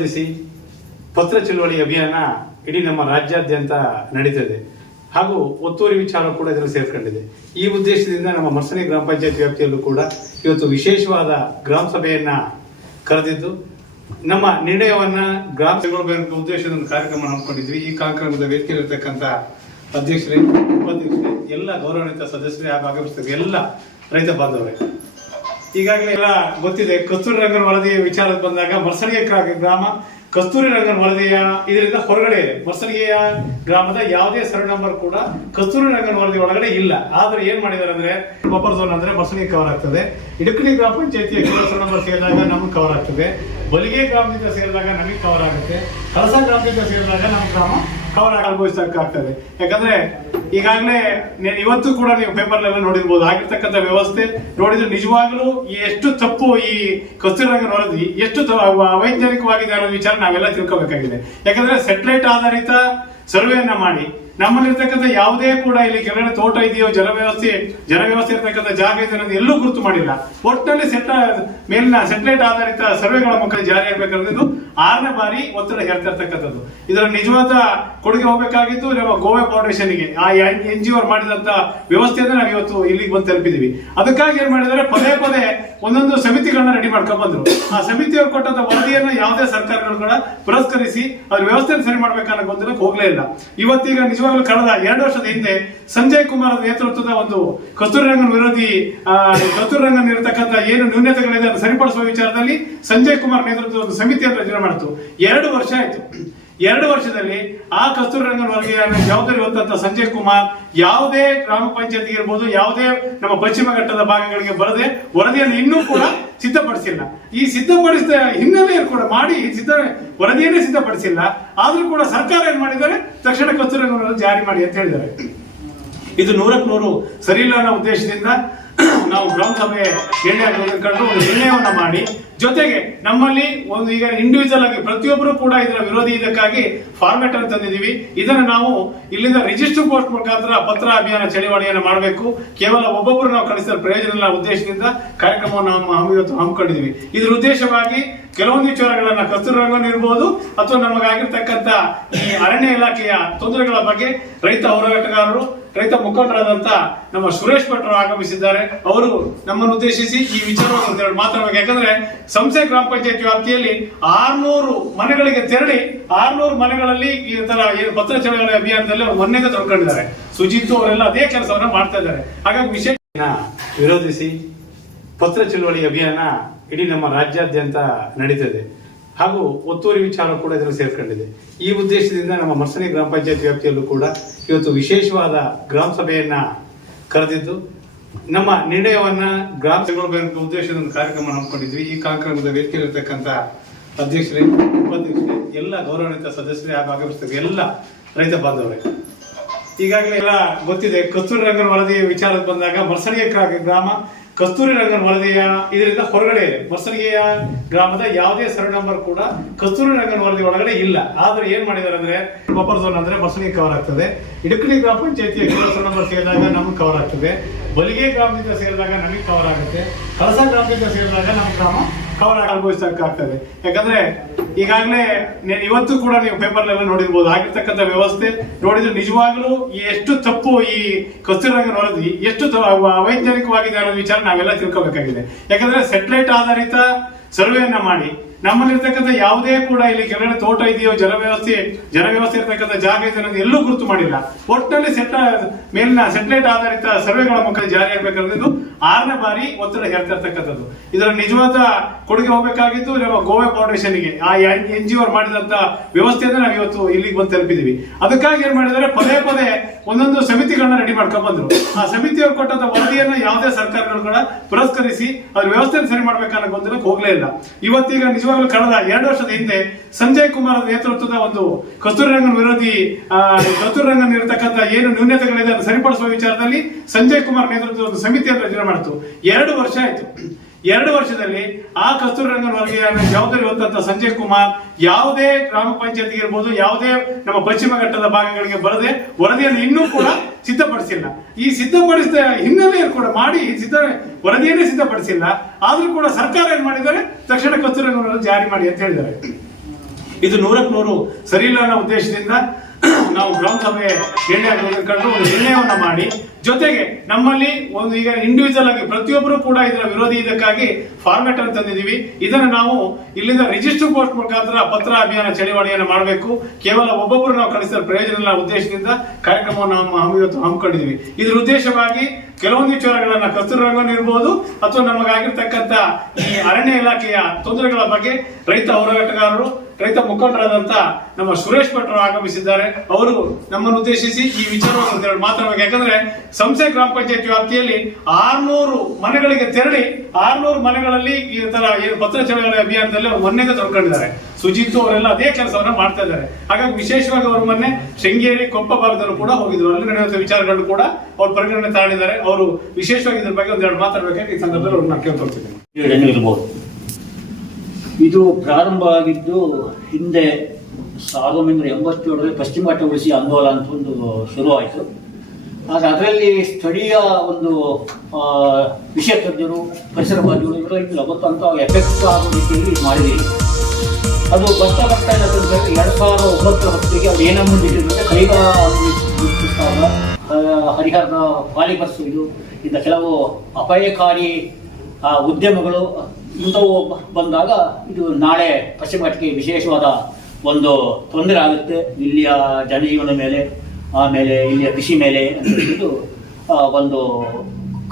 ವಿರೋಧಿಸಿ ಪತ್ರ ಚಳವಳಿ ಅಭಿಯಾನ ಇಡೀ ನಮ್ಮ ರಾಜ್ಯಾದ್ಯಂತ ನಡೀತದೆ ಹಾಗೂ ಒತ್ತುವರಿ ವಿಚಾರ ಕೂಡ ಇದರಲ್ಲಿ ಸೇರ್ಕೊಂಡಿದೆ. ಈ ಉದ್ದೇಶದಿಂದ ನಮ್ಮ ಮರ್ಸನಿ ಗ್ರಾಮ ಪಂಚಾಯತ್ ವ್ಯಾಪ್ತಿಯಲ್ಲೂ ಕೂಡ ಇವತ್ತು ವಿಶೇಷವಾದ ಗ್ರಾಮ ಸಭೆಯನ್ನ ಕರೆದಿದ್ದು ನಮ್ಮ ನಿರ್ಣಯವನ್ನ ಗ್ರಾಮ ತಗೊಳ್ಬೇಕು ಉದ್ದೇಶದ ಒಂದು ಕಾರ್ಯಕ್ರಮ ಹಮ್ಮಿಕೊಂಡಿದ್ವಿ. ಈ ಕಾರ್ಯಕ್ರಮದ ವೇದಿಕೆಯಲ್ಲಿರ್ತಕ್ಕಂಥ ಅಧ್ಯಕ್ಷರೇ, ಉಪಾಧ್ಯಕ್ಷರೇ, ಎಲ್ಲ ಗೌರವಾನ್ವಿತ ಸದಸ್ಯರೇ ಹಾಗೂ ಆಗಮಿಸಿದ ಎಲ್ಲ ರೈತ ಬಾಂಧವರೇ, ಈಗಾಗಲೇ ಎಲ್ಲ ಗೊತ್ತಿದೆ. ಕಸ್ತೂರಿ ರಂಗನ್ ವರದಿ ವಿಚಾರಕ್ಕೆ ಬಂದಾಗ ಮರ್ಸನಿಗೆ ಗ್ರಾಮ ಕಸ್ತೂರಿ ರಂಗನ್ ವರದಿಯ ಇದರಿಂದ ಹೊರಗಡೆ ಇದೆ. ಮರ್ಸನಿಗೆಯ ಗ್ರಾಮದ ಯಾವುದೇ ಸರ್ವೆ ನಂಬರ್ ಕೂಡ ಕಸ್ತೂರಿ ರಂಗನ್ ವರದಿ ಒಳಗಡೆ ಇಲ್ಲ. ಆದ್ರೆ ಏನ್ ಮಾಡಿದಾರೆ ಅಂದ್ರೆ ಬಫರ್ ಝೋನ್ ಅಂದ್ರೆ ಮರ್ಸನಿಗೆ ಕವರ್ ಆಗ್ತದೆ. ಇಡಕಲಿ ಗ್ರಾಮ ಪಂಚಾಯತಿಯ ಸರ್ವೆ ನಂಬರ್ ಸೇರಿದಾಗ ನಮ್ಗೆ ಕವರ್ ಆಗ್ತದೆ. ಬಲಿಗೆ ಗ್ರಾಮದಿಂದ ಸೇರಿದಾಗ ನಮಗೆ ಕವರ್ ಆಗುತ್ತೆ. ಕಳಸ ಗ್ರಾಮದಿಂದ ಸೇರಿದಾಗ ನಮ್ಮ ಗ್ರಾಮ ಕವರ್ ಅನುಭವಿಸಕ್ಕಾಗ್ತದೆ. ಯಾಕಂದ್ರೆ ಈಗಾಗಲೇ ಇವತ್ತು ಕೂಡ ನೀವು ಪೇಪರ್ ಲೆವೆಲ್ ನೋಡಿರ್ಬೋದು. ಆಗಿರ್ತಕ್ಕಂಥ ವ್ಯವಸ್ಥೆ ನೋಡಿದ್ರೆ ನಿಜವಾಗ್ಲೂ ಎಷ್ಟು ತಪ್ಪು ಈ ಕಸ್ತೂರಿ ರಂಗನ್ ವರದಿ ಎಷ್ಟು ಅವೈಜ್ಞಾನಿಕವಾಗಿದೆ ಅನ್ನೋ ವಿಚಾರ ನಾವೆಲ್ಲ ತಿಳ್ಕೋಬೇಕಾಗಿದೆ. ಯಾಕಂದ್ರೆ ಸೆಟಲೈಟ್ ಆಧಾರಿತ ಸರ್ವೆಯನ್ನ ಮಾಡಿ ನಮ್ಮಲ್ಲಿರ್ತಕ್ಕಂಥ ಯಾವುದೇ ಕೂಡ ಇಲ್ಲಿ ಕೆಳಗಡೆ ತೋಟ ಇದೆಯೋ ಜನವ್ಯವಸ್ಥೆ ಇರತಕ್ಕಂಥ ಜಾಗ ಇದೆ ಅನ್ನೋದು ಎಲ್ಲೂ ಗುರುತು ಮಾಡಿಲ್ಲ. ಒಟ್ಟಿನಲ್ಲಿ ಮೇಲಿನ ಸೆಟಲೈಟ್ ಆಧಾರಿತ ಸರ್ವೆಗಳ ಮುಖಾಂತರ ಜಾರಿ ಆಗಬೇಕಾಗಿದ್ದು 6ನೇ ಬಾರಿ ಒತ್ತಡ ಹೇರ್ತಾ ಇರ್ತಕ್ಕಂಥದ್ದು. ಇದರ ನಿಜವಾದ ಕೊಡುಗೆ ಹೋಗಬೇಕಾಗಿದ್ದು ನಮ್ಮ ಗೋವಾ ಫೌಂಡೇಶನ್ಗೆ, ಆ NGO ಮಾಡಿದಂತ ವ್ಯವಸ್ಥೆಯನ್ನ ನಾವು ಇವತ್ತು ಇಲ್ಲಿಗೆ ಬಂದು ತಲುಪಿದೀವಿ. ಅದಕ್ಕಾಗಿ ಏನ್ ಮಾಡಿದರೆ ಪದೇ ಪದೇ ಒಂದೊಂದು ಸಮಿತಿಗಳನ್ನ ರೆಡಿ ಮಾಡ್ಕೊಂಡ್ ಬಂದ್ರು. ಆ ಸಮಿತಿಯವರು ಕೊಟ್ಟಂತ ವರದಿಯನ್ನ ಯಾವುದೇ ಸರ್ಕಾರಗಳು ಕೂಡ ಪುರಸ್ಕರಿಸಿ ಅದ್ರ ವ್ಯವಸ್ಥೆಯನ್ನು ಸರಿ ಮಾಡ್ಬೇಕನ್ನೋ ಗೊಂದಲಕ್ಕೆ ಹೋಗ್ಲೇ ಇಲ್ಲ. ಇವತ್ತೀಗ ನಿಜವಾಗ್ಲೂ ಕಳೆದ 2 ವರ್ಷದ ಹಿಂದೆ ಸಂಜಯ್ ಕುಮಾರ್ ನೇತೃತ್ವದ ಒಂದು ಕಸ್ತೂರಿ ರಂಗನ್ ವಿರೋಧಿ ಕಸ್ತೂರಿ ರಂಗನ್ ಇರತಕ್ಕಂಥ ಏನು ನ್ಯೂನತೆಗಳಿದೆ ಅದನ್ನು ಸರಿಪಡಿಸುವ ವಿಚಾರದಲ್ಲಿ ಸಂಜಯ್ ಕುಮಾರ್ ನೇತೃತ್ವದ ಒಂದು ಸಮಿತಿಯನ್ನು ರಚನೆ ಮಾಡಿತು. 2 ವರ್ಷ ಆಯ್ತು. 2 ವರ್ಷದಲ್ಲಿ ಆ ಕಸ್ತೂರಿ ರಂಗನ್ ವರದಿಯನ್ನು ಜವಾಬ್ದಾರಿ ಹೊತ್ತಂತ ಸಂಜಯ್ ಕುಮಾರ್ ಯಾವುದೇ ಗ್ರಾಮ ಪಂಚಾಯತ್ ಇರ್ಬೋದು, ಯಾವುದೇ ನಮ್ಮ ಪಶ್ಚಿಮ ಘಟ್ಟದ ಭಾಗಗಳಿಗೆ ಬರದೆ ವರದಿಯನ್ನು ಇನ್ನೂ ಕೂಡ ಸಿದ್ಧಪಡಿಸಿಲ್ಲ. ಈ ಸಿದ್ಧಪಡಿಸಿದ ಹಿನ್ನೆಲೆಯಲ್ಲಿ ಕೂಡ ಮಾಡಿ ವರದಿಯನ್ನೇ ಸಿದ್ಧಪಡಿಸಿಲ್ಲ. ಆದ್ರೂ ಕೂಡ ಸರ್ಕಾರ ಏನ್ ಮಾಡಿದ್ದಾರೆ, ತಕ್ಷಣ ಕಸ್ತೂರಿ ರಂಗನ್ ವರದಿ ಜಾರಿ ಮಾಡಿ ಅಂತ ಹೇಳಿದ್ದಾರೆ. ಇದು 100ಕ್ಕೆ 100 ಸರಿ ಇಲ್ಲ ಅನ್ನೋ ಉದ್ದೇಶದಿಂದ ನಾವು ಗ್ರಾಮ ಸಭೆ ತೆಗೆದುಕೊಂಡು ಒಂದು ನಿರ್ಣಯವನ್ನ ಮಾಡಿ, ಜೊತೆಗೆ ನಮ್ಮಲ್ಲಿ ಒಂದು ಈಗ ಇಂಡಿವಿಜುವಲ್ ಆಗಿ ಪ್ರತಿಯೊಬ್ಬರು ಕೂಡ ಇದರ ವಿರೋಧಿ ಇದಕ್ಕಾಗಿ ಫಾರ್ಮೆಟ್ ಅನ್ನು ತಂದಿದ್ದೀವಿ. ಇದನ್ನು ನಾವು ಇಲ್ಲಿಂದ ರಿಜಿಸ್ಟರ್ ಪೋಸ್ಟ್ ಮುಖಾಂತರ ಪತ್ರ ಅಭಿಯಾನ ಚಳವಳಿಯನ್ನು ಮಾಡಬೇಕು. ಕೇವಲ ಒಬ್ಬೊಬ್ಬರು ನಾವು ಕಳಿಸಿದ ಪ್ರಯೋಜನ ಇಲ್ಲ ಉದ್ದೇಶದಿಂದ ಕಾರ್ಯಕ್ರಮವನ್ನು ನಾವು ಇವತ್ತು ಹಮ್ಮಿಕೊಂಡಿದ್ದೀವಿ. ಇದರ ಉದ್ದೇಶವಾಗಿ ಕೆಲವೊಂದು ವಿಚಾರಗಳನ್ನ ಕಸ್ತೂರಿ ರಂಗನ್ ಇರ್ಬೋದು ಅಥವಾ ನಮಗಾಗಿರ್ತಕ್ಕಂಥ ಈ ಅರಣ್ಯ ಇಲಾಖೆಯ ತೊಂದರೆಗಳ ಬಗ್ಗೆ ರೈತ ಹೋರಾಟಗಾರರು, ರೈತ ಮುಖಂಡರಾದಂತ ನಮ್ಮ ಸುರೇಶ್ ಭಟ್ರು ಆಗಮಿಸಿದ್ದಾರೆ. ಅವರು ನಮ್ಮನ್ನು ಉದ್ದೇಶಿಸಿ ಈ ವಿಚಾರವನ್ನು ಮಾತಾಡಬೇಕು. ಯಾಕಂದ್ರೆ ಸಂಸ್ಥೆ ಗ್ರಾಮ ಪಂಚಾಯತ್ ವ್ಯಾಪ್ತಿಯಲ್ಲಿ 600 ಮನೆಗಳಿಗೆ ತೆರಳಿ 600 ಮನೆಗಳಲ್ಲಿ ಈ ತರ ಪತ್ರ ಚಳವಳಿ ಅಭಿಯಾನದಲ್ಲಿ ಅವರು ಮೊನ್ನೆಗೆ ತೊಡ್ಕೊಂಡಿದ್ದಾರೆ. ಸುಜಿತ್ ಅವರೆಲ್ಲ ಅದೇ ಕೆಲಸವನ್ನ ಮಾಡ್ತಾ ಇದ್ದಾರೆ. ಹಾಗಾಗಿ ವಿಷಯ ವಿರೋಧಿಸಿ ಪತ್ರ ಚಳವಳಿ ಅಭಿಯಾನ ಇಡೀ ನಮ್ಮ ರಾಜ್ಯಾದ್ಯಂತ ನಡೀತದೆ ಹಾಗೂ ಒತ್ತುವರಿ ವಿಚಾರ ಕೂಡ ಇದರಲ್ಲಿ ಸೇರ್ಕೊಂಡಿದೆ. ಈ ಉದ್ದೇಶದಿಂದ ನಮ್ಮ ಮರ್ಸನಿ ಗ್ರಾಮ ಪಂಚಾಯತ್ ವ್ಯಾಪ್ತಿಯಲ್ಲೂ ಕೂಡ ಇವತ್ತು ವಿಶೇಷವಾದ ಗ್ರಾಮ ಸಭೆಯನ್ನ ಕರೆದಿದ್ದು ನಮ್ಮ ನಿರ್ಣಯವನ್ನ ಗ್ರಾಮ ತಗೊಳ್ಬೇಕು ಉದ್ದೇಶದ ಒಂದು ಕಾರ್ಯಕ್ರಮ ಹಮ್ಮಿಕೊಂಡಿದ್ವಿ. ಈ ಕಾರ್ಯಕ್ರಮದ ವೇದಿಕೆಯಲ್ಲಿರ್ತಕ್ಕಂಥ ಅಧ್ಯಕ್ಷರೇ, ಉಪಾಧ್ಯಕ್ಷರೇ, ಎಲ್ಲ ಗೌರವಾನ್ವಿತ ಸದಸ್ಯರೇ ಹಾಗೂ ಆಗಮಿಸಿದ ಎಲ್ಲ ರೈತ ಬಾಂಧವರೇ, ಈಗಾಗಲೇ ಎಲ್ಲ ಗೊತ್ತಿದೆ. ಕಸ್ತೂರಿ ರಂಗನ್ ವರದಿ ವಿಚಾರಕ್ಕೆ ಬಂದಾಗ ಮರ್ಸನಿಗೆ ಗ್ರಾಮ ಕಸ್ತೂರಿ ರಂಗನ್ ವರದಿಯ ಇದರಿಂದ ಹೊರಗಡೆ ಇದೆ. ಮರ್ಸನಿಗೆಯ ಗ್ರಾಮದ ಯಾವುದೇ ಸರ್ವೆ ನಂಬರ್ ಕೂಡ ಕಸ್ತೂರಿ ರಂಗನ್ ವರದಿ ಒಳಗಡೆ ಇಲ್ಲ. ಆದ್ರೆ ಏನ್ ಮಾಡಿದಾರೆ ಅಂದ್ರೆ ಬಫರ್ ಝೋನ್ ಅಂದ್ರೆ ಮರ್ಸನಿಗೆ ಕವರ್ ಆಗ್ತದೆ. ಇಡಕಲಿ ಗ್ರಾಮ ಪಂಚಾಯತಿಯ ಸರ್ವೆ ನಂಬರ್ ಸೇರಿದಾಗ ನಮ್ಗೆ ಕವರ್ ಆಗ್ತದೆ. ಬಲಿಗೆ ಗ್ರಾಮದಿಂದ ಸೇರಿದಾಗ ನಮಗೆ ಕವರ್ ಆಗುತ್ತೆ. ಕಳಸ ಗ್ರಾಮದಿಂದ ಸೇರಿದಾಗ ನಮ್ಮ ಗ್ರಾಮ ಕವರ್ ಅನುಭವಿಸಕ್ಕಾಗ್ತದೆ. ಯಾಕಂದ್ರೆ ಈಗಾಗಲೇ ಇವತ್ತು ಕೂಡ ನೀವು ಪೇಪರ್ ಲೆವೆಲ್ ನೋಡಿರ್ಬೋದು. ಆಗಿರ್ತಕ್ಕಂಥ ವ್ಯವಸ್ಥೆ ನೋಡಿದ್ರೆ ನಿಜವಾಗ್ಲೂ ಎಷ್ಟು ತಪ್ಪು ಈ ಕಸ್ತೂರಿ ರಂಗನ್ ವರದಿ ಎಷ್ಟು ಅವೈಜ್ಞಾನಿಕವಾಗಿದೆ ಅನ್ನೋ ವಿಚಾರ ನಾವೆಲ್ಲ ತಿಳ್ಕೋಬೇಕಾಗಿದೆ. ಯಾಕಂದ್ರೆ ಸೆಟಲೈಟ್ ಆಧಾರಿತ ಸರ್ವೆಯನ್ನ ಮಾಡಿ ನಮ್ಮಲ್ಲಿರ್ತಕ್ಕಂಥ ಯಾವುದೇ ಕೂಡ ಇಲ್ಲಿ ಕೆಳಗಡೆ ತೋಟ ಇದೆಯೋ ಜನವ್ಯವಸ್ಥೆ ಇರತಕ್ಕಂಥ ಜಾಗ ಇದೆ ಅನ್ನೋದು ಎಲ್ಲೂ ಗುರುತು ಮಾಡಿಲ್ಲ. ಒಟ್ಟಿನಲ್ಲಿ ಮೇಲಿನ ಸೆಟಲೈಟ್ ಆಧಾರಿತ ಸರ್ವೆಗಳ ಮುಖಾಂತರ ಜಾರಿ ಆಗಬೇಕಾಗಿದ್ದು 6ನೇ ಬಾರಿ ಒತ್ತಡ ಹೇರ್ತಾ ಇರ್ತಕ್ಕಂಥದ್ದು. ಇದರ ನಿಜವಾದ ಕೊಡುಗೆ ಹೋಗಬೇಕಾಗಿದ್ದು ನಮ್ಮ ಗೋವಾ ಫೌಂಡೇಶನ್ಗೆ, ಆ NGO ಮಾಡಿದಂತ ವ್ಯವಸ್ಥೆಯನ್ನ ನಾವು ಇವತ್ತು ಇಲ್ಲಿಗೆ ಬಂದು ತಲುಪಿದೀವಿ. ಅದಕ್ಕಾಗಿ ಏನ್ ಮಾಡಿದರೆ ಪದೇ ಪದೇ ಒಂದೊಂದು ಸಮಿತಿಗಳನ್ನ ರೆಡಿ ಮಾಡ್ಕೊಂಡ್ ಬಂದ್ರು. ಆ ಸಮಿತಿಯವರು ಕೊಟ್ಟಂತ ವರದಿಯನ್ನ ಯಾವುದೇ ಸರ್ಕಾರಗಳು ಕೂಡ ಪುರಸ್ಕರಿಸಿ ಅದ್ರ ವ್ಯವಸ್ಥೆಯನ್ನು ಸರಿ ಮಾಡ್ಬೇಕನ್ನೋ ಗೊಂದಲಕ್ಕೆ ಹೋಗ್ಲೇ ಇಲ್ಲ. ಇವತ್ತೀಗ ನಿಜವಾಗ್ಲೂ ಕಳೆದ 2 ವರ್ಷದ ಹಿಂದೆ ಸಂಜಯ್ ಕುಮಾರ್ ನೇತೃತ್ವದ ಒಂದು ಕಸ್ತೂರಿ ರಂಗನ್ ವಿರೋಧಿ ಕಸ್ತೂರಿ ರಂಗನ್ ಇರತಕ್ಕಂಥ ಏನು ನ್ಯೂನತೆಗಳಿದೆ ಅದನ್ನು ಸರಿಪಡಿಸುವ ವಿಚಾರದಲ್ಲಿ ಸಂಜಯ್ ಕುಮಾರ್ ನೇತೃತ್ವದ ಒಂದು ಸಮಿತಿಯನ್ನು ರಚನೆ ಮಾಡಿತು. 2 ವರ್ಷ ಆಯ್ತು. 2 ವರ್ಷದಲ್ಲಿ ಆ ಕಸ್ತೂರಿ ರಂಗನ್ ವರದಿಯನ್ನು ಜವಾಬ್ದಾರಿ ಹೊತ್ತಂತ ಸಂಜಯ್ ಕುಮಾರ್ ಯಾವುದೇ ಗ್ರಾಮ ಪಂಚಾಯತ್ ಇರ್ಬೋದು, ಯಾವುದೇ ನಮ್ಮ ಪಶ್ಚಿಮ ಘಟ್ಟದ ಭಾಗಗಳಿಗೆ ಬರದೆ ವರದಿಯನ್ನು ಇನ್ನೂ ಕೂಡ ಸಿದ್ಧಪಡಿಸಿಲ್ಲ. ಈ ಸಿದ್ಧಪಡಿಸಿದ ಹಿನ್ನೆಲೆಯಲ್ಲಿ ಕೂಡ ಮಾಡಿ ವರದಿಯನ್ನೇ ಸಿದ್ಧಪಡಿಸಿಲ್ಲ. ಆದ್ರೂ ಕೂಡ ಸರ್ಕಾರ ಏನ್ ಮಾಡಿದ್ದಾರೆ, ತಕ್ಷಣ ಕಸ್ತೂರಿ ರಂಗನ್ ವರದಿ ಜಾರಿ ಮಾಡಿ ಅಂತ ಹೇಳಿದ್ದಾರೆ. ಇದು 100% ಸರಿ ಇಲ್ಲ ಅನ್ನೋ ಉದ್ದೇಶದಿಂದ ನಾವು ಗ್ರಾಮ ಸಭೆ ಕಂಡು ಒಂದು ನಿರ್ಣಯವನ್ನು ಮಾಡಿ, ಜೊತೆಗೆ ನಮ್ಮಲ್ಲಿ ಒಂದು ಈಗ ಇಂಡಿವಿಜುವಲ್ ಆಗಿ ಪ್ರತಿಯೊಬ್ಬರು ಕೂಡ ಇದರ ವಿರೋಧಿ ಇದಕ್ಕಾಗಿ ಫಾರ್ಮೆಟ್ ಅನ್ನು ತಂದಿದ್ದೀವಿ. ಇದನ್ನು ನಾವು ಇಲ್ಲಿಂದ ರಿಜಿಸ್ಟರ್ ಪೋಸ್ಟ್ ಮುಖಾಂತರ ಪತ್ರ ಅಭಿಯಾನ ಚಳವಳಿಯನ್ನು ಮಾಡಬೇಕು. ಕೇವಲ ಒಬ್ಬೊಬ್ಬರು ನಾವು ಕಳಿಸಿದ ಪ್ರಯೋಜನ ಉದ್ದೇಶದಿಂದ ಕಾರ್ಯಕ್ರಮವನ್ನು ನಾವು ಹಮ್ಮಿಕೊಂಡಿದ್ದೀವಿ. ಇದ್ರ ಉದ್ದೇಶವಾಗಿ ಕೆಲವೊಂದು ವಿಚಾರಗಳನ್ನ ಕಸ್ತೂರಿ ರಂಗನ್ ಇರ್ಬೋದು ಅಥವಾ ನಮಗಾಗಿರ್ತಕ್ಕಂಥ ಈ ಅರಣ್ಯ ಇಲಾಖೆಯ ತೊಂದರೆಗಳ ಬಗ್ಗೆ ರೈತ ಹೋರಾಟಗಾರರು, ರೈತ ಮುಖಂಡರಾದಂತ ನಮ್ಮ ಸುರೇಶ್ ಭಟ್ರು ಆಗಮಿಸಿದ್ದಾರೆ. ಅವರು ನಮ್ಮನ್ನು ಉದ್ದೇಶಿಸಿ ಈ ವಿಚಾರವನ್ನು ಮಾತಾಡಬೇಕು. ಯಾಕಂದ್ರೆ ಸಂಸೆ ಗ್ರಾಮ ಪಂಚಾಯತ್ ವ್ಯಾಪ್ತಿಯಲ್ಲಿ 600 ಮನೆಗಳಿಗೆ ತೆರಳಿ 600 ಮನೆಗಳಲ್ಲಿ ಈ ತರ ಪತ್ರ ಚಳವಳಿ ಅಭಿಯಾನದಲ್ಲಿ ಅವರು ಮೊನ್ನೆಗೆ ತೊಡ್ಕೊಂಡಿದ್ದಾರೆ. ಸುಜಿತ್ ಅವರೆಲ್ಲ ಅದೇ ಕೆಲಸವನ್ನ ಮಾಡ್ತಾ ಇದ್ದಾರೆ. ಹಾಗಾಗಿ ವಿಶೇಷವಾಗಿ ಅವರು ಮೊನ್ನೆ ಶೃಂಗೇರಿ, ಕೊಪ್ಪ ಭಾಗದಲ್ಲೂ ಕೂಡ ಹೋಗಿದ್ರು. ಅಲ್ಲಿ ನಡೆಯುವಂತ ವಿಚಾರಗಳು ಕೂಡ ಅವ್ರು ಪರಿಗಣನೆ ತಗೊಂಡಿದ್ದಾರೆ. ಅವರು ವಿಶೇಷವಾಗಿ ಇದ್ರ ಬಗ್ಗೆ ಒಂದೆರಡು ಮಾತಾಡಬೇಕಾಗಿ ಈ ಸಂದರ್ಭದಲ್ಲಿ ಅವ್ರನ್ನ ಕೇಳ್ಕೊಳ್ತಿದ್ದೀನಿ. ಇದು ಪ್ರಾರಂಭ ಆಗಿದ್ದು ಹಿಂದೆ 1987ರಲ್ಲಿ ಪಶ್ಚಿಮ ಘಟ್ಟ ಉಳಿಸಿ ಆಂದೋಲನ ಅಂತ ಒಂದು ಶುರುವಾಯಿತು. ಆಗ ಅದರಲ್ಲಿ ಸ್ಥಳೀಯ ಒಂದು ವಿಷಯ ತಜ್ಞರು, ಪರಿಸರವಾದಿಗಳು ಇವರೆಲ್ಲ ಗೊತ್ತು ಅಂತ ಎಫೆಕ್ಟ್ ಆಗೋ ರೀತಿಯಲ್ಲಿ ಮಾಡಿದ್ದೀವಿ. ಅದು ಬರ್ತಾ ಇಲ್ಲ ಅಂತಂದರೆ 2009 ಹೊತ್ತಿಗೆ ಅವ್ರು ಏನೋ ಮುಂದಿಟ್ಟಿದ್ರೆ ಕೈಗಾರ ಹರಿಹರದ ಪಾಲಿಬರ್ಸ್ ಇಂದ ಕೆಲವು ಅಪಾಯಕಾರಿ ಉದ್ಯಮಗಳು ಇಂಥವು ಬಂದಾಗ ಇದು ನಾಳೆ ಪಶ್ಚಿಮ ಘಟ್ಟಕ್ಕೆ ವಿಶೇಷವಾದ ಒಂದು ತೊಂದರೆ ಆಗುತ್ತೆ, ಇಲ್ಲಿಯ ಜನಜೀವನ ಮೇಲೆ, ಆಮೇಲೆ ಇಲ್ಲಿಯ ಕೃಷಿ ಮೇಲೆ ಅಂತ ಹೇಳಿದ್ದು ಒಂದು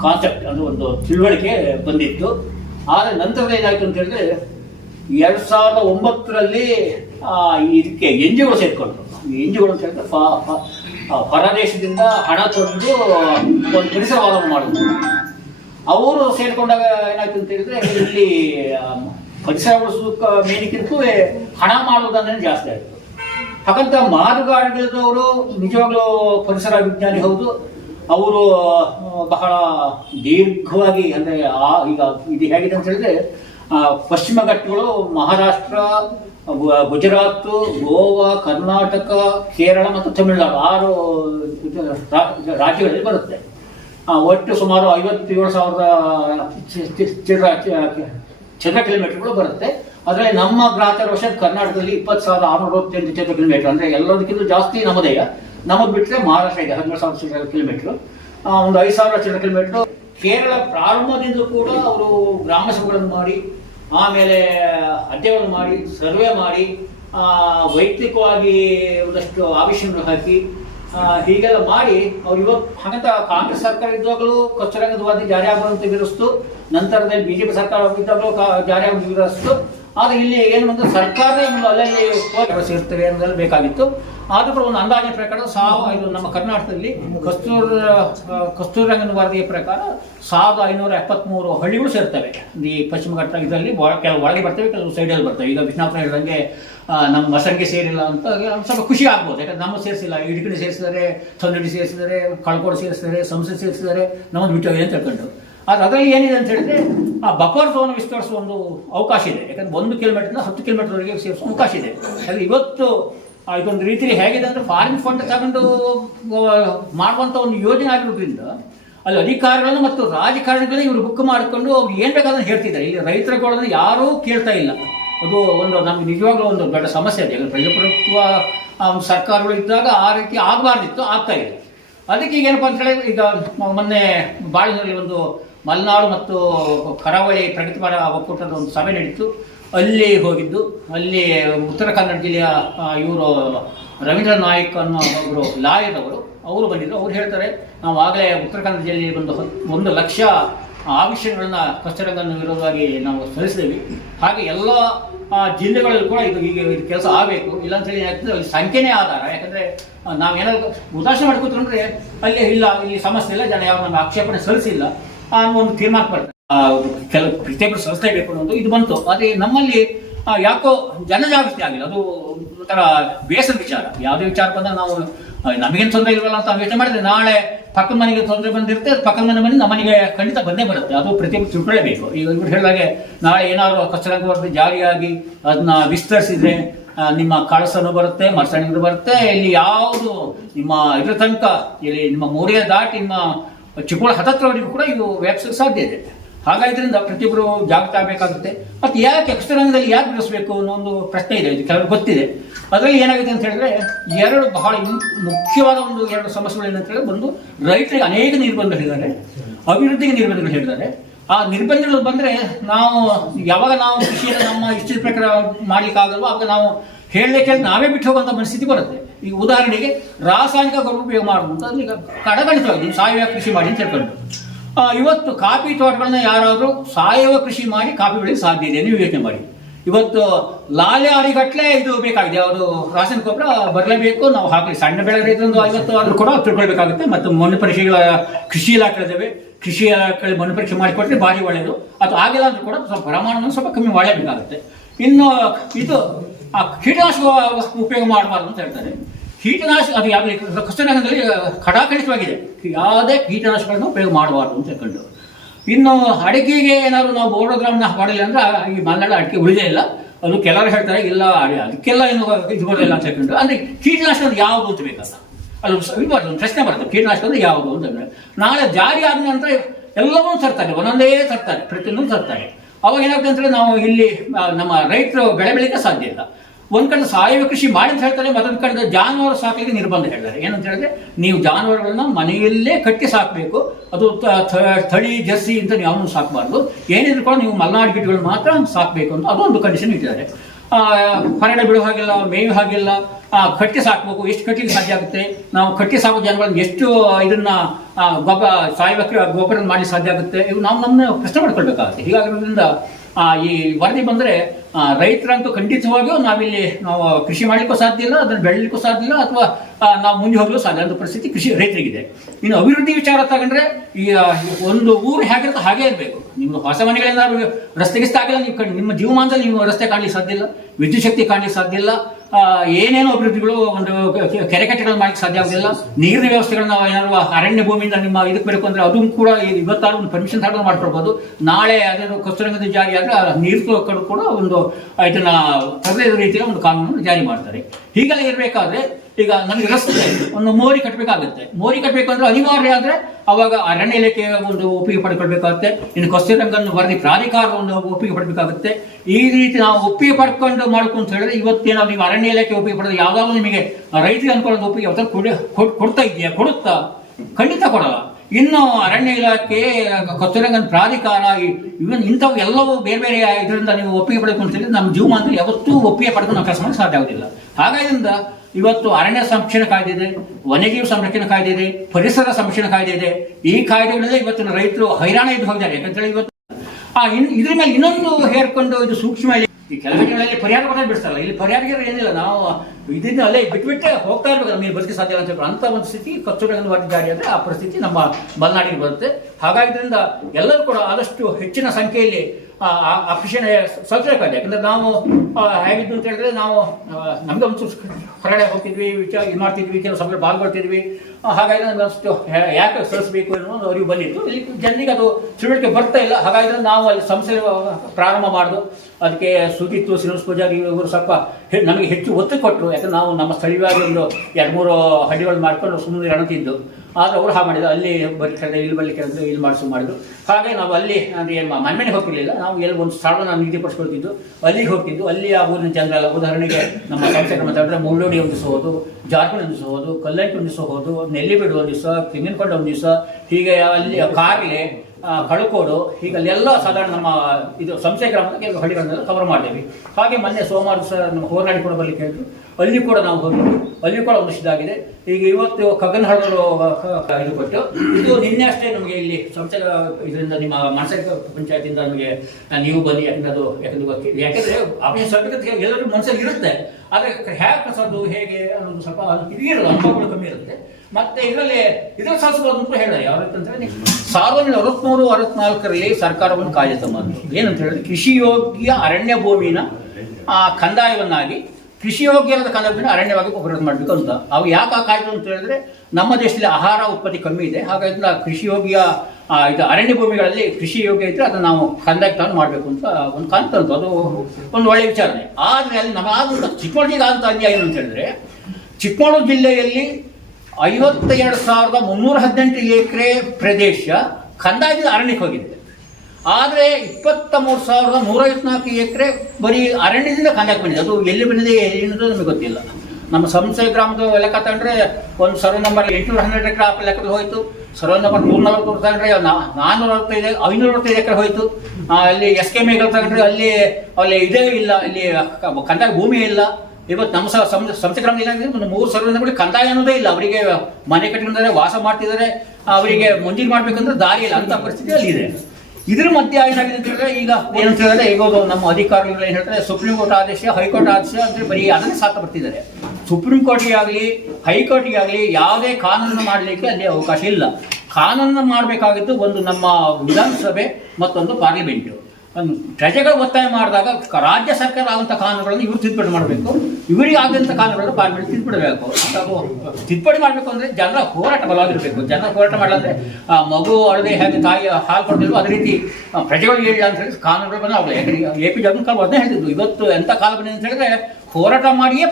ಕಾನ್ಸೆಪ್ಟ್, ಅಂದರೆ ಒಂದು ತಿಳುವಳಿಕೆ ಬಂದಿತ್ತು. ಆದರೆ ನಂತರದ ಏನಾಯಿತು ಅಂತ ಹೇಳಿದ್ರೆ 2009ರಲ್ಲಿ ಇದಕ್ಕೆ NGOಗಳು ಸೇರಿಕೊಂಡ್ರು. NGOಗಳು ಅಂತ ಹೇಳಿದ್ರೆ ಹೊರದೇಶದಿಂದ ಹಣ ತಂದು ಒಂದು ಪರಿಸರ ಅವಲಂಬನೆ ಮಾಡಿದ್ರು. ಅವರು ಸೇರಿಕೊಂಡಾಗ ಏನಾಯ್ತು ಅಂತ ಹೇಳಿದ್ರೆ ಇಲ್ಲಿ ಪರಿಸರ ಉಳಿಸೋದಕ್ಕೆ ಮೇಲಿಕ್ಕಿಂತಲೂ ಹಣ ಮಾಡುವುದನ್ನೇ ಜಾಸ್ತಿ ಆಯಿತು. ಹಾಗಂತ ಮಾರುಗಾಡಿಗಳದವರು ನಿಜವಾಗ್ಲೂ ಪರಿಸರ ವಿಜ್ಞಾನಿ ಹೌದು. ಅವರು ಬಹಳ ದೀರ್ಘವಾಗಿ, ಅಂದರೆ ಈಗ ಇದು ಹೇಗಿದೆ ಅಂತ ಹೇಳಿದ್ರೆ ಪಶ್ಚಿಮ ಘಟ್ಟಗಳು ಮಹಾರಾಷ್ಟ್ರ, ಗುಜರಾತ್, ಗೋವಾ, ಕರ್ನಾಟಕ, ಕೇರಳ ಮತ್ತು ತಮಿಳುನಾಡು 6 ರಾಜ್ಯಗಳಲ್ಲಿ ಬರುತ್ತೆ. ಒಟ್ಟು ಸುಮಾರು 57,000 ಚದರ ಕಿಲೋಮೀಟರ್ಗಳು ಬರುತ್ತೆ. ಅದರಲ್ಲಿ ನಮ್ಮ ಗ್ರಾಹಕರ ವರ್ಷ ಕರ್ನಾಟಕದಲ್ಲಿ 20,668 ಚದರ ಕಿಲೋಮೀಟರ್, ಅಂದರೆ ಎಲ್ಲದಕ್ಕಿಂತ ಜಾಸ್ತಿ ನಮ್ಮದು ಬಿಟ್ಟರೆ ಮಹಾರಾಷ್ಟ್ರ ಇದೆ 12,000 ಚದರ ಕಿಲೋಮೀಟರ್, ಒಂದು 5,000 ಚದರ ಕಿಲೋಮೀಟರ್. ಕೇರಳ ಪ್ರಾರಂಭದಿಂದ ಕೂಡ ಅವರು ಗ್ರಾಮ ಸಭೆಗಳನ್ನು ಮಾಡಿ, ಆಮೇಲೆ ಅಧ್ಯಯನ ಮಾಡಿ, ಸರ್ವೆ ಮಾಡಿ, ವೈಯಕ್ತಿಕವಾಗಿ ಒಂದಷ್ಟು ಆವಿಷ್ಕಾರಗಳು ಹಾಕಿ, ಹೀಗೆಲ್ಲ ಮಾಡಿ ಅವ್ರು ಇವತ್ತು ಹಾಗಂತ ಕಾಂಗ್ರೆಸ್ ಸರ್ಕಾರ ಇದ್ದಾಗಲೂ ಕಸ್ತೂರಿ ವರದಿ ಜಾರಿ ಆಗುವಂತೆ ವಿವರಿಸ್ತು, ನಂತರದಲ್ಲಿ BJP ಸರ್ಕಾರ ಇದ್ದಾಗಲೂ ಜಾರಿ ಆಗುವಂತೆ ವಿವರಿಸ್ತು. ಆದರೆ ಇಲ್ಲಿ ಏನು ಒಂದು ಸರ್ಕಾರವೇ ಒಂದು ಅಲ್ಲಲ್ಲಿ ಸೇರ್ತವೆ ಅನ್ನೋದೆಲ್ಲ ಬೇಕಾಗಿತ್ತು. ಆದರೂ ಕೂಡ ಒಂದು ಅಂದಾಜಿನ ಪ್ರಕಾರ ನಮ್ಮ ಕರ್ನಾಟಕದಲ್ಲಿ ಕಸ್ತೂರಿ ರಂಗನ್ ವರದಿಯ ಪ್ರಕಾರ 1,573 ಹಳ್ಳಿಗಳು ಸೇರ್ತವೆ ಈ ಪಶ್ಚಿಮ ಘಟ್ಟ. ಇದರಲ್ಲಿ ಕೆಲವು ಒಳಗೆ ಬರ್ತವೆ, ಕೆಲವು ಸೈಡಲ್ಲಿ ಬರ್ತವೆ. ಈಗ ವಿಷ್ಣಾಪುರ ಹೇಳಿದಂಗೆ ನಮ್ಮ ಮಸಂಗೆ ಸೇರಿಲ್ಲ ಅಂತ ಸ್ವಲ್ಪ ಖುಷಿ ಆಗ್ಬೋದು. ಯಾಕಂದ್ರೆ ನಮ್ಮ ಸೇರಿಸಿಲ್ಲ, ಇಡುಕಣಿ ಸೇರಿಸಿದ್ದಾರೆ, ಸೊನ್ನಡಿ ಸೇರಿಸಿದ್ದಾರೆ, ಕಳ್ಕೋಡು ಸೇರಿಸಿದ್ದಾರೆ, ಸಂಸ್ಥೆ ಸೇರಿಸಿದ್ದಾರೆ, ನಮ್ಮದು ಬಿಟ್ಟು ಅಂತ ಹೇಳ್ಕೊಂಡು. ಆದರೆ ಅದರಲ್ಲಿ ಏನಿದೆ ಅಂತ ಹೇಳಿದ್ರೆ ಬಫರ್ ಝೋನ್ ವಿಸ್ತರಿಸುವ ಒಂದು ಅವಕಾಶ ಇದೆ. ಯಾಕಂದ್ರೆ 1 ಕಿಲೋಮೀಟರ್ನ 10 ಕಿಲೋಮೀಟರ್ವರೆಗೆ ಸೇರಿಸುವ ಅವಕಾಶ ಇದೆ. ಯಾಕಂದ್ರೆ ಇವತ್ತು ಇದೊಂದು ರೀತಿಯಲ್ಲಿ ಹೇಗಿದೆ ಅಂದರೆ ಫಾರಿನ್ ಫಂಡ್ ತಗೊಂಡು ಮಾಡುವಂಥ ಒಂದು ಯೋಜನೆ ಆಗಿರೋದ್ರಿಂದ ಅಲ್ಲಿ ಅಧಿಕಾರಿಗಳನ್ನು ಮತ್ತು ರಾಜಕಾರಣಿಗಳನ್ನ ಇವರು ಬುಕ್ ಮಾಡಿಕೊಂಡು ಅವ್ರು ಏನು ಬೇಕಾದ್ರೆ ಹೇಳ್ತಿದ್ದಾರೆ. ಇಲ್ಲಿ ರೈತರುಗಳನ್ನು ಯಾರೂ ಕೇಳ್ತಾ ಇಲ್ಲ. ಅದು ಒಂದು ನಮ್ಗೆ ನಿಜವಾಗ್ಲೂ ಒಂದು ದೊಡ್ಡ ಸಮಸ್ಯೆ ಇದೆ. ಪ್ರಜಾಪ್ರಭುತ್ವ ಸರ್ಕಾರಗಳು ಇದ್ದಾಗ ಆ ರೀತಿ ಆಗಬಾರ್ದಿತ್ತು, ಆಗ್ತಾ ಇದೆ. ಅದಕ್ಕೆ ಈಗ ಏನಪ್ಪ ಅಂತ ಹೇಳಿದ್ರೆ, ಈಗ ಮೊನ್ನೆ ಬಾಳಿನಲ್ಲಿ ಒಂದು ಮಲೆನಾಡು ಮತ್ತು ಕರಾವಳಿ ಪ್ರಗತಿಪರ ಒಕ್ಕೂಟದ ಒಂದು ಸಭೆ ನಡೀತು. ಅಲ್ಲಿ ಹೋಗಿದ್ದು, ಅಲ್ಲಿ ಉತ್ತರ ಕನ್ನಡ ಜಿಲ್ಲೆಯ ಇವರು ರವೀಂದ್ರ ನಾಯ್ಕ್ ಅನ್ನೋ ಒಬ್ಬರು ಲಾಯರ್ ಅವರು ಬಂದಿದ್ದರು. ಅವ್ರು ಹೇಳ್ತಾರೆ, ನಾವು ಆಗಲೇ ಉತ್ತರ ಕನ್ನಡ ಜಿಲ್ಲೆಯಲ್ಲಿ 1 ಲಕ್ಷ ಆವಿಷ್ಕಾರಗಳನ್ನ ಕಸ್ತೂರಿ ವಿರೋಧವಾಗಿ ನಾವು ಸಲ್ಲಿಸಿದ್ದೀವಿ. ಹಾಗೆ ಎಲ್ಲ ಜಿಲ್ಲೆಗಳಲ್ಲೂ ಕೂಡ ಇದು ಕೆಲಸ ಆಗಬೇಕು. ಇಲ್ಲಾಂತೇಳಿ ಏನಾಗ್ತದೆ, ಅಲ್ಲಿ ಸಂಖ್ಯೆನೇ ಆಧಾರ. ಯಾಕಂದರೆ ನಾವೇನಾದ್ರು ಉದಾಸೀನ ಮಾಡ್ಕೊತಂದ್ರೆ ಅಲ್ಲಿ ಇಲ್ಲ, ಇಲ್ಲಿ ಸಮಸ್ಯೆ ಇಲ್ಲ, ಜನ ಯಾವ ನಮ್ಮ ಆಕ್ಷೇಪಣೆ ಸಲ್ಲಿಸಿಲ್ಲ ಅನ್ನೋ ಒಂದು ತೀರ್ಮಾನ ಬರ್ತದೆ. ಕೆಲವು ಪ್ರತಿಯೊಬ್ಬರು ಸಲ್ಲಿಸಲೇಬೇಕು ಅನ್ನೋದು ಇದು ಬಂತು. ಆದರೆ ನಮ್ಮಲ್ಲಿ ಯಾಕೋ ಜನಜಾಗೃತಿ ಆಗಿಲ್ಲ. ಅದು ಒಂಥರ ಬೇಸರ ವಿಚಾರ. ಯಾವುದೇ ವಿಚಾರ ಬಂದಾಗ ನಾವು ನಮಗೇನು ತೊಂದರೆ ಇರಲ್ಲ ಅಂತ ಯೋಚನೆ ಮಾಡಿದ್ರೆ, ನಾಳೆ ಪಕ್ಕದ ಮನೆಗೆ ತೊಂದರೆ ಬಂದಿರುತ್ತೆ, ಪಕ್ಕದ ಮನೆ ನಮ್ಮ ಮನೆಗೆ ಖಂಡಿತ ಬಂದೇ ಬರುತ್ತೆ. ಅದು ಪ್ರತಿಯೊಬ್ಬರು ತಿಳ್ಕೊಳ್ಳೇಬೇಕು. ಈಗ ಇವ್ರು ಹೇಳಿದಾಗೆ ನಾಳೆ ಏನಾದರೂ ಕಸ್ತೂರಿ ವರದಿ ಜಾರಿಯಾಗಿ ಅದನ್ನ ವಿಸ್ತರಿಸಿದ್ರೆ ನಿಮ್ಮ ಕಳಸನು ಬರುತ್ತೆ, ಮರ್ಸಣಿಗೂ ಬರುತ್ತೆ. ಇಲ್ಲಿ ಯಾವುದು ನಿಮ್ಮ ಇದ್ರ ತನಕ ಇಲ್ಲಿ ನಿಮ್ಮ ಮೂರಿಯ ದಾಟಿ ನಿಮ್ಮ ಚಿಕ್ಕಳ ಹತ್ತತ್ರವರೆಗೂ ಕೂಡ ಇದು ವ್ಯಾಪಿಸೋಕೆ ಸಾಧ್ಯ ಇದೆ. ಹಾಗಾದ್ರಿಂದ ಪ್ರತಿಯೊಬ್ಬರು ಜಾಗೃತ ಆಗಬೇಕಾಗುತ್ತೆ. ಮತ್ತು ಯಾಕೆ ಯಕ್ಷಗಾನದಲ್ಲಿ ಯಾಕೆ ಬಿಡಿಸ್ಬೇಕು ಅನ್ನೋ ಒಂದು ಪ್ರಶ್ನೆ ಇದೆ, ಇದು ಕೆಲವರು ಗೊತ್ತಿದೆ. ಅದರಲ್ಲಿ ಏನಾಗಿದೆ ಅಂತ ಹೇಳಿದ್ರೆ ಎರಡು ಬಹಳ ಮುಖ್ಯವಾದ ಎರಡು ಸಮಸ್ಯೆಗಳು ಏನಂತ ಹೇಳಿದ್ರೆ, ಒಂದು ರೈತರಿಗೆ ಅನೇಕ ನಿರ್ಬಂಧಗಳು ಹೇಳಿದ್ದಾರೆ, ಅಭಿವೃದ್ಧಿಗೆ ನಿರ್ಬಂಧಗಳು ಹೇಳಿದ್ದಾರೆ. ಆ ನಿರ್ಬಂಧಗಳು ಬಂದರೆ ನಾವು ಯಾವಾಗ ನಾವು ಕೃಷಿಯನ್ನು ನಮ್ಮ ಇಷ್ಟದ ಪ್ರಕಾರ ಮಾಡ್ಲಿಕ್ಕಾಗಲ್ವೋ ಆವಾಗ ನಾವು ಹೇಳಲಿಕ್ಕೆ ನಾವೇ ಬಿಟ್ಟು ಹೋಗುವಂಥ ಪರಿಸ್ಥಿತಿ ಬರುತ್ತೆ. ಈಗ ಉದಾಹರಣೆಗೆ ರಾಸಾಯನಿಕ ಗೊಬ್ಬರ ಉಪಯೋಗ ಮಾಡುವಂಥ ಈಗ ಕಡಗಣಿತವಾಗಿ ನೀವು ಸಾವಯವ ಕೃಷಿ ಮಾಡಿ ಅಂತ ಹೇಳ್ಕೊಂಡು, ಇವತ್ತು ಕಾಫಿ ತೋಟಗಳನ್ನ ಯಾರಾದರೂ ಸಾವಯವ ಕೃಷಿ ಮಾಡಿ ಕಾಫಿ ಬೆಳೆಯಲು ಸಾಧ್ಯ ಇದೆ, ನೀವು ಯೋಚನೆ ಮಾಡಿ. ಇವತ್ತು ಲಾಲೆ ಆರಿಗಟ್ಟಲೆ ಇದು ಬೇಕಾಗಿದೆ, ಯಾವುದು ರಾಸಾಯನಿಕ ಗೊಬ್ಬರ ಬರಲೇಬೇಕು, ನಾವು ಹಾಕಲಿ. ಸಣ್ಣ ಬೆಳೆ ರೈತರೊಂದು 50 ಆದರೂ ಕೂಡ ತಿಳ್ಕೊಳ್ಬೇಕಾಗುತ್ತೆ. ಮತ್ತು ಮಣ್ಣು ಪರೀಕ್ಷೆಗಳ ಕೃಷಿ ಇಲಾಖೆ ಕೃಷಿ ಇಲಾಖೆ ಮಣ್ಣು ಪರೀಕ್ಷೆ ಮಾಡಿಕೊಟ್ರೆ ಭಾರಿ ಒಳ್ಳೆಯದು. ಅದು ಆಗಿಲ್ಲ ಅಂದ್ರೂ ಕೂಡ ಸ್ವಲ್ಪ ಪ್ರಮಾಣವನ್ನು ಸ್ವಲ್ಪ ಕಮ್ಮಿ ಮಾಡಲೇಬೇಕಾಗುತ್ತೆ. ಇನ್ನು ಇದು ಕೀಟನಾಶಕ ಉಪಯೋಗ ಮಾಡಬಾರ್ದು ಅಂತ ಹೇಳ್ತಾರೆ. ಕೀಟನಾಶಕ ಅದು ಯಾವುದೇ ಕೃಷ್ಣನಗರದಲ್ಲಿ ಖಡಾಖಂಡಿತವಾಗಿದೆ, ಯಾವುದೇ ಕೀಟನಾಶಕಗಳನ್ನು ಉಪಯೋಗ ಮಾಡಬಾರ್ದು ಅಂತ ಹೇಳ್ಕೊಂಡು. ಇನ್ನು ಅಡಿಕೆಗೆ ಏನಾದ್ರು ನಾವು ಬೋರ್ಡೋಗ್ರಾಮ್ನ ಮಾಡಿಲ್ಲ ಅಂದ್ರೆ ಈ ಮಲೆನಾಡು ಅಡಿಕೆ ಉಳಿದೇ ಇಲ್ಲ. ಅದು ಕೆಲವರು ಹೇಳ್ತಾರೆ ಇಲ್ಲ ಅದಕ್ಕೆಲ್ಲ ಏನು ಇದು ಬರೋದಿಲ್ಲ ಅಂತ ಹೇಳ್ಕೊಂಡು. ಅಂದರೆ ಕೀಟನಾಶಕ ಯಾವುದು ಅಂತ ಬೇಕಲ್ಲ, ಅದು ಒಂದು ಪ್ರಶ್ನೆ ಬರುತ್ತೆ, ಕೀಟನಾಶಕ ಅಂದ್ರೆ ಯಾವುದು ಅಂತಂದ್ರೆ. ನಾಳೆ ಜಾರಿ ಆದ ನಂತರ ಎಲ್ಲವೂ ತರ್ತಾರೆ, ಒಂದೊಂದೇ ತರ್ತಾರೆ, ಪ್ರತಿಯೊಂದು ತರ್ತಾರೆ. ಅವಾಗ ಏನಾಗುತ್ತೆ ಅಂತಂದ್ರೆ ನಾವು ಇಲ್ಲಿ ನಮ್ಮ ರೈತರು ಬೆಳೆ ಬೆಳೀಲಿಕ್ಕೆ ಸಾಧ್ಯ ಇಲ್ಲ. ಒಂದ್ ಕಡೆ ಸಾವಯವ ಕೃಷಿ ಮಾಡಿ ಅಂತ ಹೇಳ್ತಾರೆ, ಮತ್ತೊಂದು ಕಡೆ ಜಾನುವಾರು ಸಾಕಲಿಕ್ಕೆ ನಿರ್ಬಂಧ ಹೇಳ್ತಾರೆ. ಏನಂತ ಹೇಳಿದ್ರೆ ನೀವು ಜಾನುವಾರುಗಳನ್ನ ಮನೆಯಲ್ಲೇ ಕಟ್ಟಿ ಸಾಕಬೇಕು, ಅದು ತಳಿ ಜರ್ಸಿ ಅಂತ ನೀವು ಯಾವನ್ನೂ ಸಾಕಬಾರ್ದು, ಏನಿದ್ರು ಕೂಡ ನೀವು ಮಲೆನಾಡು ಗಿಡಗಳು ಮಾತ್ರ ಸಾಕಬೇಕು ಅಂತ ಅದೊಂದು ಕಂಡೀಷನ್ ಇಟ್ಟಿದ್ದಾರೆ. ಹೊರಗಡೆ ಬಿಡೋ ಹಾಗಿಲ್ಲ, ಮೇವು ಹಾಗಿಲ್ಲ, ಕಟ್ಟಿ ಸಾಕಬೇಕು. ಎಷ್ಟು ಕಟ್ಟಿಗೆ ಸಾಧ್ಯ ಆಗುತ್ತೆ, ನಾವು ಕಟ್ಟಿ ಸಾಕೋ ಜನಗಳನ್ನ ಎಷ್ಟು ಇದನ್ನ ಗೊಬ್ಬರ ಸಾವಯವ ಗೊಬ್ಬರ ಮಾಡಿ ಸಾಧ್ಯ ಆಗುತ್ತೆ, ಇವು ನಾವು ನಮ್ಮನ್ನ ಪ್ರಶ್ನೆ ಮಾಡ್ಕೊಳ್ಬೇಕಾಗುತ್ತೆ. ಹೀಗಾಗಿರೋದ್ರಿಂದ ಈ ವರದಿ ಬಂದರೆ ರೈತರಂತೂ ಖಂಡಿತವಾಗಿಯೂ ನಾವು ಕೃಷಿ ಮಾಡಲಿಕ್ಕೂ ಸಾಧ್ಯ ಇಲ್ಲ, ಅದನ್ನು ಬೆಳಲಿಕ್ಕೂ ಸಾಧ್ಯ ಇಲ್ಲ, ಅಥವಾ ನಾವು ಮುಂದೆ ಹೋಗಲು ಸಾಧ್ಯ ಅಂತ ಪರಿಸ್ಥಿತಿ ಕೃಷಿ ರೈತರಿಗಿದೆ. ಇನ್ನು ಅಭಿವೃದ್ಧಿ ವಿಚಾರ ತಗೊಂಡ್ರೆ ಈ ಒಂದು ಊರು ಹೇಗಿರುತ್ತೆ ಹಾಗೇ ಇರಬೇಕು. ನಿಮ್ಗೆ ಹೊಸ ಮನೆಗಳೇನಾದ್ರು ರಸ್ತೆಗೆ ಆಗಿಲ್ಲ, ನೀವು ನಿಮ್ಮ ಜೀವಮಾನದಲ್ಲಿ ನೀವು ರಸ್ತೆ ಕಾಣಲಿಕ್ಕೆ ಸಾಧ್ಯ ಇಲ್ಲ, ವಿದ್ಯುತ್ ಶಕ್ತಿ ಕಾಣಲಿಕ್ಕೆ ಸಾಧ್ಯ ಇಲ್ಲ, ಏನೇನೋ ಅಭಿವೃದ್ಧಿಗಳು ಒಂದು ಕೆರೆ ಕಟ್ಟೆಗಳನ್ನು ಮಾಡಲಿಕ್ಕೆ ಸಾಧ್ಯ ಆಗೋದಿಲ್ಲ. ನೀರಿನ ವ್ಯವಸ್ಥೆಗಳನ್ನ ಏನಾದ್ರು ಅರಣ್ಯ ಭೂಮಿಯಿಂದ ನಿಮ್ಮ ಇದಕ್ಕೆ ಬೇಕು ಅಂದ್ರೆ ಅದು ಕೂಡ ಇವತ್ತಾರು ಒಂದು ಪರ್ಮಿಷನ್ ತಗೊಂಡು ಮಾಡ್ಕೊಳ್ಬೋದು. ನಾಳೆ ಅದನ್ನು ಕಸ್ತೂರಂಗದ ಜಾರಿ ಆದರೆ ನೀರು ಕಡೆ ಕೂಡ ಒಂದು ಇದನ್ನ ತರದೇ ರೀತಿಯ ಒಂದು ಕಾನೂನನ್ನು ಜಾರಿ ಮಾಡ್ತಾರೆ. ಹೀಗೆಲ್ಲ ಇರಬೇಕಾದ್ರೆ ಈಗ ನಮಗೆ ರಸ್ತೆ ಒಂದು ಮೋರಿ ಕಟ್ಟಬೇಕಾಗುತ್ತೆ. ಮೋರಿ ಕಟ್ಟಬೇಕು ಅಂದ್ರೆ ಅನಿವಾರ್ಯ ಆದರೆ ಅವಾಗ ಅರಣ್ಯ ಇಲಾಖೆ ಒಂದು ಒಪ್ಪಿಗೆ ಪಡ್ಕೊಳ್ಬೇಕಾಗುತ್ತೆ. ಇನ್ನು ಕಸ್ತೂರಂಗನ ವರದಿ ಪ್ರಾಧಿಕಾರ ಒಂದು ಒಪ್ಪಿಗೆ ಪಡಬೇಕಾಗುತ್ತೆ. ಈ ರೀತಿ ನಾವು ಒಪ್ಪಿಗೆ ಪಡ್ಕೊಂಡು ಮಾಡ್ಕೊಂತ ಹೇಳಿದ್ರೆ ಇವತ್ತೇನಾದ್ರು ನೀವು ಅರಣ್ಯ ಇಲಾಖೆ ಒಪ್ಪಿಗೆ ಪಡೆದು ಯಾವ್ದಾದ್ರು ನಿಮಗೆ ರೈತರಿಗೆ ಅನ್ಕೊಳ್ಳೋದು ಒಪ್ಪಿಗೆ ಕೊಡ್ತಾ ಇದೆಯಾ, ಕೊಡುತ್ತಾ? ಖಂಡಿತ ಕೊಡಲ್ಲ. ಇನ್ನು ಅರಣ್ಯ ಇಲಾಖೆ, ಕಸ್ತೂರಂಗನ ಪ್ರಾಧಿಕಾರ, ಇವನ್ ಇಂಥವು ಎಲ್ಲವೂ ಬೇರೆ ಬೇರೆ ಇದರಿಂದ ನೀವು ಒಪ್ಪಿಗೆ ಪಡೆದುಕೊಂಡು ಅಂತ ಹೇಳಿದ್ರೆ ನಮ್ಮ ಜೀವಮಾನದಲ್ಲಿ ಯಾವತ್ತೂ ಒಪ್ಪಿಗೆ ಪಡೆದು ನಾವು ಕೆಲಸ ಮಾಡಕ್ಕೆ ಸಾಧ್ಯ ಆಗೋದಿಲ್ಲ. ಹಾಗಾದ್ರಿಂದ ಇವತ್ತು ಅರಣ್ಯ ಸಂರಕ್ಷಣೆ ಕಾಯ್ದೆ ಇದೆ, ವನ್ಯಜೀವಿ ಸಂರಕ್ಷಣೆ ಕಾಯ್ದೆ ಇದೆ, ಪರಿಸರ ಸಂರಕ್ಷಣೆ ಕಾಯ್ದೆ ಇದೆ. ಈ ಕಾಯ್ದೆಗಳಲ್ಲೇ ಇವತ್ತಿನ ರೈತರು ಹೈರಾಣ ಇದ್ದು ಹೋಗಿದ್ದಾರೆ. ಯಾಕಂತೇಳಿ ಇವತ್ತು ಇದ್ರ ಮೇಲೆ ಇನ್ನೊಂದು ಹೇರ್ಕೊಂಡು ಇದು ಸೂಕ್ಷ್ಮ ಈ ಕೆಲವಗಳಲ್ಲಿ ಪರಿಹಾರ ಕೊಟ್ಟರೆ ಬಿಡಿಸಲ್ಲ. ಇಲ್ಲಿ ಪರಿಹಾರ ಏನಿಲ್ಲ, ನಾವು ಇದನ್ನ ಅಲ್ಲೇ ಬಿಟ್ಬಿಟ್ಟೆ ಹೋಗ್ತಾ ಇರ್ಬೇಕು, ನಮಗೆ ಬದುಕಿ ಸಾಧ್ಯ ಅಂತ ಹೇಳ್ಕೊಂಡು ಅಂತ ಒಂದು ಸ್ಥಿತಿ ಕಸ್ತೂರಂಗನ ವರದಿ ಜಾರಿ ಆದರೆ ಆ ಪರಿಸ್ಥಿತಿ ನಮ್ಮ ಮಲೆನಾಡಿಗೆ ಬರುತ್ತೆ. ಹಾಗಾದ್ರಿಂದ ಎಲ್ಲರೂ ಕೂಡ ಆದಷ್ಟು ಹೆಚ್ಚಿನ ಸಂಖ್ಯೆಯಲ್ಲಿ ಆ ಕೃಷಿನ ಸಲ್ಸಬೇಕಾಗಿದೆ. ಯಾಕಂದ್ರೆ ನಾವು ಹೇಗಿದ್ದು ಅಂತ ಹೇಳಿದ್ರೆ ನಾವು ನಮ್ಗೆ ಒಂದು ಹೊರಗಡೆ ಹೋಗ್ತಿದ್ವಿ, ಇದು ಮಾಡ್ತಿದ್ವಿ, ಕೆಲವು ಸಭೆ ಪಾಲ್ಗೊಳ್ತಿದ್ವಿ. ಹಾಗಾಗಿ ನಮ್ಗೆ ಅಷ್ಟು ಯಾಕೆ ಸಲ್ಲಿಸಬೇಕು ಅನ್ನೋದು ಅರಿವು ಬಂದಿತ್ತು. ಇಲ್ಲಿ ಜನರಿಗೆ ಅದು ತಿಳುವಳಿಕೆ ಬರ್ತಾ ಇಲ್ಲ. ಹಾಗಾದ್ರೆ ನಾವು ಅಲ್ಲಿ ಸಂಸ್ಥೆ ಪ್ರಾರಂಭ ಮಾಡೋದು, ಅದಕ್ಕೆ ಸುಜಿತ್ತು, ಶ್ರೀನಿವಾಸ ಪೂಜಾರಿ ಇವರು ಸ್ವಲ್ಪ ನಮಗೆ ಹೆಚ್ಚು ಒತ್ತು ಕೊಟ್ಟರು. ಯಾಕಂದ್ರೆ ನಾವು ನಮ್ಮ ಸ್ಥಳೀಯವಾಗಿ ಒಂದು 2-3 ಹಳ್ಳಿಗಳು ಮಾಡ್ಕೊಂಡು ಸುಮ್ಮನೆ ಅಣತಿದ್ದು. ಆದರೆ ಅವರು ಹಾಗೆ ಮಾಡಿದ್ರು, ಅಲ್ಲಿ ಬರ್ಲಿಕ್ಕೆ ಇಲ್ಲಿ ಬರ್ಲಿಕ್ಕೆ ಅಂದರೆ ಇಲ್ಲಿ ಮಾಡಿದ್ರು. ಹಾಗೆ ನಾವು ಅಲ್ಲಿ ಅಂದರೆ ಮನೆಮನೆ ಹೋಗ್ತಿರ್ಲಿಲ್ಲ, ನಾವು ಎಲ್ಲಿ ಒಂದು ಸ್ಥಳವನ್ನು ನಿಗದಿಪಡಿಸ್ಕೊಳ್ತಿದ್ದು, ಅಲ್ಲಿಗೆ ಹೋಗ್ತಿದ್ದು. ಅಲ್ಲಿ ಆ ಊರಿನ ಜನರೆಲ್ಲ ಉದಾಹರಣೆಗೆ ನಮ್ಮ ಸಂಸ್ಥೆ ಮಾತಾಡಿದ್ರೆ ಮುಳ್ಳೋಡಿ ಒಂದು ದಿವಸ ಹೋದು, ಜಾರ್ಖಂಡ್ ಒಂದು ದಿವಸ ಹೋದು, ಕಲ್ಲಂಟಿ ಒಂದು ದಿವಸ ಹೋದು, ನೆಲ್ಲಿಬೇಡು ಒಂದು ದಿವಸ, ತೆಂಗಿನಕೊಂಡ ಒಂದು ದಿವಸ, ಹೀಗೆ ಅಲ್ಲಿ ಕಾರ್ಲೆ, ಕಳಕೋಡು, ಹೀಗೆ ಅಲ್ಲೆಲ್ಲ ಸಾಧಾರಣ ನಮ್ಮ ಇದು ಸಂಸ್ಥೆ ಗ್ರಾಮದ ಕೆಲವು ಹಳ್ಳಿಗಳನ್ನೆಲ್ಲ ಕವರ್ ಮಾಡ್ತೀವಿ. ಹಾಗೆ ಮೊನ್ನೆ ಸೋಮವಾರ ದಿವಸ ನಮ್ಮ ಹೋರಾಡಿ ಕೂಡ ಬರ್ಲಿಕ್ಕೆ ಹೇಳಿದ್ರು, ಅಲ್ಲಿ ಕೂಡ ನಾವು ಹೋಗಿದ್ದು, ಅಲ್ಲಿ ಕೂಡ ಒಂದು ಇದಾಗಿದೆ. ಈಗ ಇವತ್ತು ಕಗ್ಗನಹಳ್ಳಿ ಇದು ಕೊಟ್ಟು ಇದು ನಿನ್ನೆ ಅಷ್ಟೇ ನಮಗೆ ಇಲ್ಲಿ ಸಂಸ್ಥೆ ಇದರಿಂದ ನಿಮ್ಮ ಮನಸ್ಸಿನ ಪಂಚಾಯತಿಂದ ನಮಗೆ ನೀವು ಬನ್ನಿ, ಯಾಕಂದ್ರೆ ಆಪರೇಷನ್ ಸರ್ಟಿಫಿಕೇಟ್ ಎಲ್ಲರೂ ಮನಸ್ಸಲ್ಲಿ ಇರುತ್ತೆ. ಆದರೆ ಹೇಗೆ ಕಸೋದು ಹೇಗೆ ಅನ್ನೋದು ಸ್ವಲ್ಪ ಇರೋದು ಅನುಭವಗಳು ಕಮ್ಮಿ ಇರುತ್ತೆ. ಮತ್ತೆ ಇದರಲ್ಲಿ ಸಲ್ಲಿಸಬಹುದು ಅಂತ ಹೇಳಿದೆ. ಯಾವ ರೀತಿ ಅಂತಂದ್ರೆ 1963-64ರಲ್ಲಿ ಸರ್ಕಾರವನ್ನು ಕಾಯ್ದೆ ತಂಬಂತು. ಏನಂತ ಹೇಳಿದ್ರೆ ಕೃಷಿ ಯೋಗ್ಯ ಅರಣ್ಯ ಭೂಮಿನ ಕಂದಾಯವನ್ನಾಗಿ, ಕೃಷಿ ಯೋಗ್ಯವಾದ ಕಂದಾಯವನ್ನು ಅರಣ್ಯವಾಗಿ ಪರಿವರ್ತನೆ ಮಾಡಬೇಕು ಅಂತ. ಅವು ಯಾಕೆ ಕಾಯ್ದು ಅಂತ ಹೇಳಿದ್ರೆ ನಮ್ಮ ದೇಶದಲ್ಲಿ ಆಹಾರ ಉತ್ಪತ್ತಿ ಕಮ್ಮಿ ಇದೆ. ಹಾಗಾಗಿ ಕೃಷಿ ಯೋಗ್ಯ ಇದು ಅರಣ್ಯ ಭೂಮಿಗಳಲ್ಲಿ ಕೃಷಿ ಯೋಗ್ಯ ಇದ್ರೆ ಅದನ್ನು ನಾವು ಕಂದಾಯ ತಗೊಂಡು ಮಾಡಬೇಕು ಅಂತ ಒಂದು ಕಾಣ್ತಂತು. ಅದು ಒಂದು ಒಳ್ಳೆಯ ವಿಚಾರಣೆ. ಆದರೆ ಅಲ್ಲಿ ನಮಗಾದಂಥ ಚಿಕ್ಕಮಗಳೂರಿಗೆ ಆದಂಥ ಅನ್ಯಾಯ ಏನು ಅಂತ ಹೇಳಿದ್ರೆ, ಚಿಕ್ಕಮಗಳೂರು ಜಿಲ್ಲೆಯಲ್ಲಿ 52,318 ಎಕರೆ ಪ್ರದೇಶ ಕಂದಾಯದಿಂದ ಅರಣ್ಯಕ್ಕೆ ಹೋಗಿದೆ. ಆದರೆ 23,154 ಎಕರೆ ಬರೀ ಅರಣ್ಯದಿಂದ ಕಂದಾಯ ಬಂದಿದೆ. ಅದು ಎಲ್ಲಿ ಬಂದಿದೆ ಏನದು ನಮಗೆ ಗೊತ್ತಿಲ್ಲ. ನಮ್ಮ ಸಂಸ್ಥೆ ಗ್ರಾಮದ ಲೆಕ್ಕ ತಗೊಂಡ್ರೆ ಒಂದು ಸರ್ವೆ ನಂಬರ್ 812 ಎಕರೆ ಆ ಲೆಕ್ಕದಲ್ಲಿ ಹೋಯಿತು. ಸರ್ವೆ ನಂಬರ್ 340 ತಗೊಂಡ್ರೆ 545 ಎಕರೆ ಹೋಯಿತು. ಅಲ್ಲಿ SK ಮೇಘಲ್ ತಗೊಂಡ್ರೆ ಅಲ್ಲಿ ಇದೇ ಇಲ್ಲ, ಇಲ್ಲಿ ಕಂದಾಯ ಭೂಮಿ ಇಲ್ಲ. ಇವತ್ತು ನಮ್ಮ ಸಂಸ್ಥೆ ಗ್ರಾಮ ಏನಾಗಿದೆ, ಒಂದು 3 ಸರ್ವೆ ನಂಬರ್ ಕಂದಾಯ ಅನ್ನೋದೇ ಇಲ್ಲ. ಅವರಿಗೆ ಮನೆ ಕಟ್ಟಿಕೊಂಡಿದ್ದಾರೆ, ವಾಸ ಮಾಡ್ತಿದ್ದಾರೆ, ಅವರಿಗೆ ಮಂಜೂರು ಮಾಡ್ಬೇಕಂದ್ರೆ ದಾರಿ ಇಲ್ಲ ಅಂತ ಪರಿಸ್ಥಿತಿಯಲ್ಲಿ ಇದೆ. ಇದ್ರ ಮಧ್ಯೆ ಏನಾಗಿದೆ ಅಂತ ಹೇಳಿದ್ರೆ, ಈಗ ಏನಂತ ಹೇಳಿದ್ರೆ, ಈಗ ನಮ್ಮ ಅಧಿಕಾರಿಗಳು ಏನ್ ಹೇಳ್ತಾರೆ, ಸುಪ್ರೀಂ ಕೋರ್ಟ್ ಆದೇಶ, ಹೈಕೋರ್ಟ್ ಆದೇಶ ಅಂದ್ರೆ ಬರೀ ಅದನ್ನೇ ಸಾಕ ಬರ್ತಿದ್ದಾರೆ. ಸುಪ್ರೀಂ ಕೋರ್ಟ್ಗೆ ಆಗಲಿ ಹೈಕೋರ್ಟ್ಗೆ ಆಗಲಿ ಯಾವುದೇ ಕಾನೂನು ಮಾಡಲಿಕ್ಕೆ ಅಲ್ಲಿ ಅವಕಾಶ ಇಲ್ಲ. ಕಾನೂನು ಮಾಡಬೇಕಾಗಿದ್ದು ಒಂದು ನಮ್ಮ ವಿಧಾನಸಭೆ, ಮತ್ತೊಂದು ಪಾರ್ಲಿಮೆಂಟು. ಪ್ರಜೆಗಳು ಒತ್ತಾಯ ಮಾಡಿದಾಗ ರಾಜ್ಯ ಸರ್ಕಾರ ಆದಂಥ ಕಾನೂನುಗಳನ್ನು ಇವರು ತಿದ್ದುಪಡಿ ಮಾಡಬೇಕು, ಇವರಿಗೆ ಆದಂಥ ಕಾನೂನುಗಳನ್ನು ಪಾರ್ಲಿಮೆಂಟ್ ತಿದ್ದುಪಡಿಬೇಕು. ತಿದ್ದುಪಡಿ ಮಾಡಬೇಕು ಅಂದರೆ ಜನರ ಹೋರಾಟ ಬಲವಾಗಿರಬೇಕು. ಜನರ ಹೋರಾಟ ಮಾಡಲಾಂದ್ರೆ ಮಗು ಅಳದೆ ಹೇಗೆ ತಾಯಿ ಹಾಲು ಕೊಡ್ತಿಲ್ವೋ ಅದೇ ರೀತಿ ಪ್ರಜೆಗಳು ಹೇಳಿಲ್ಲ ಅಂತ ಹೇಳಿ ಕಾನೂನುಗಳು ಬಂದು ಅವ್ರು AP ಜಗನ್ ಕಾಲ ಅದನ್ನೇ ಹೇಳ್ತಿದ್ರು. ಇವತ್ತು ಎಂಥ ಕಾಲ ಬಂದಿದೆ ಅಂತ ಹೇಳಿದ್ರೆ ಹೋರಾಟ ಮಾಡಿಯೇ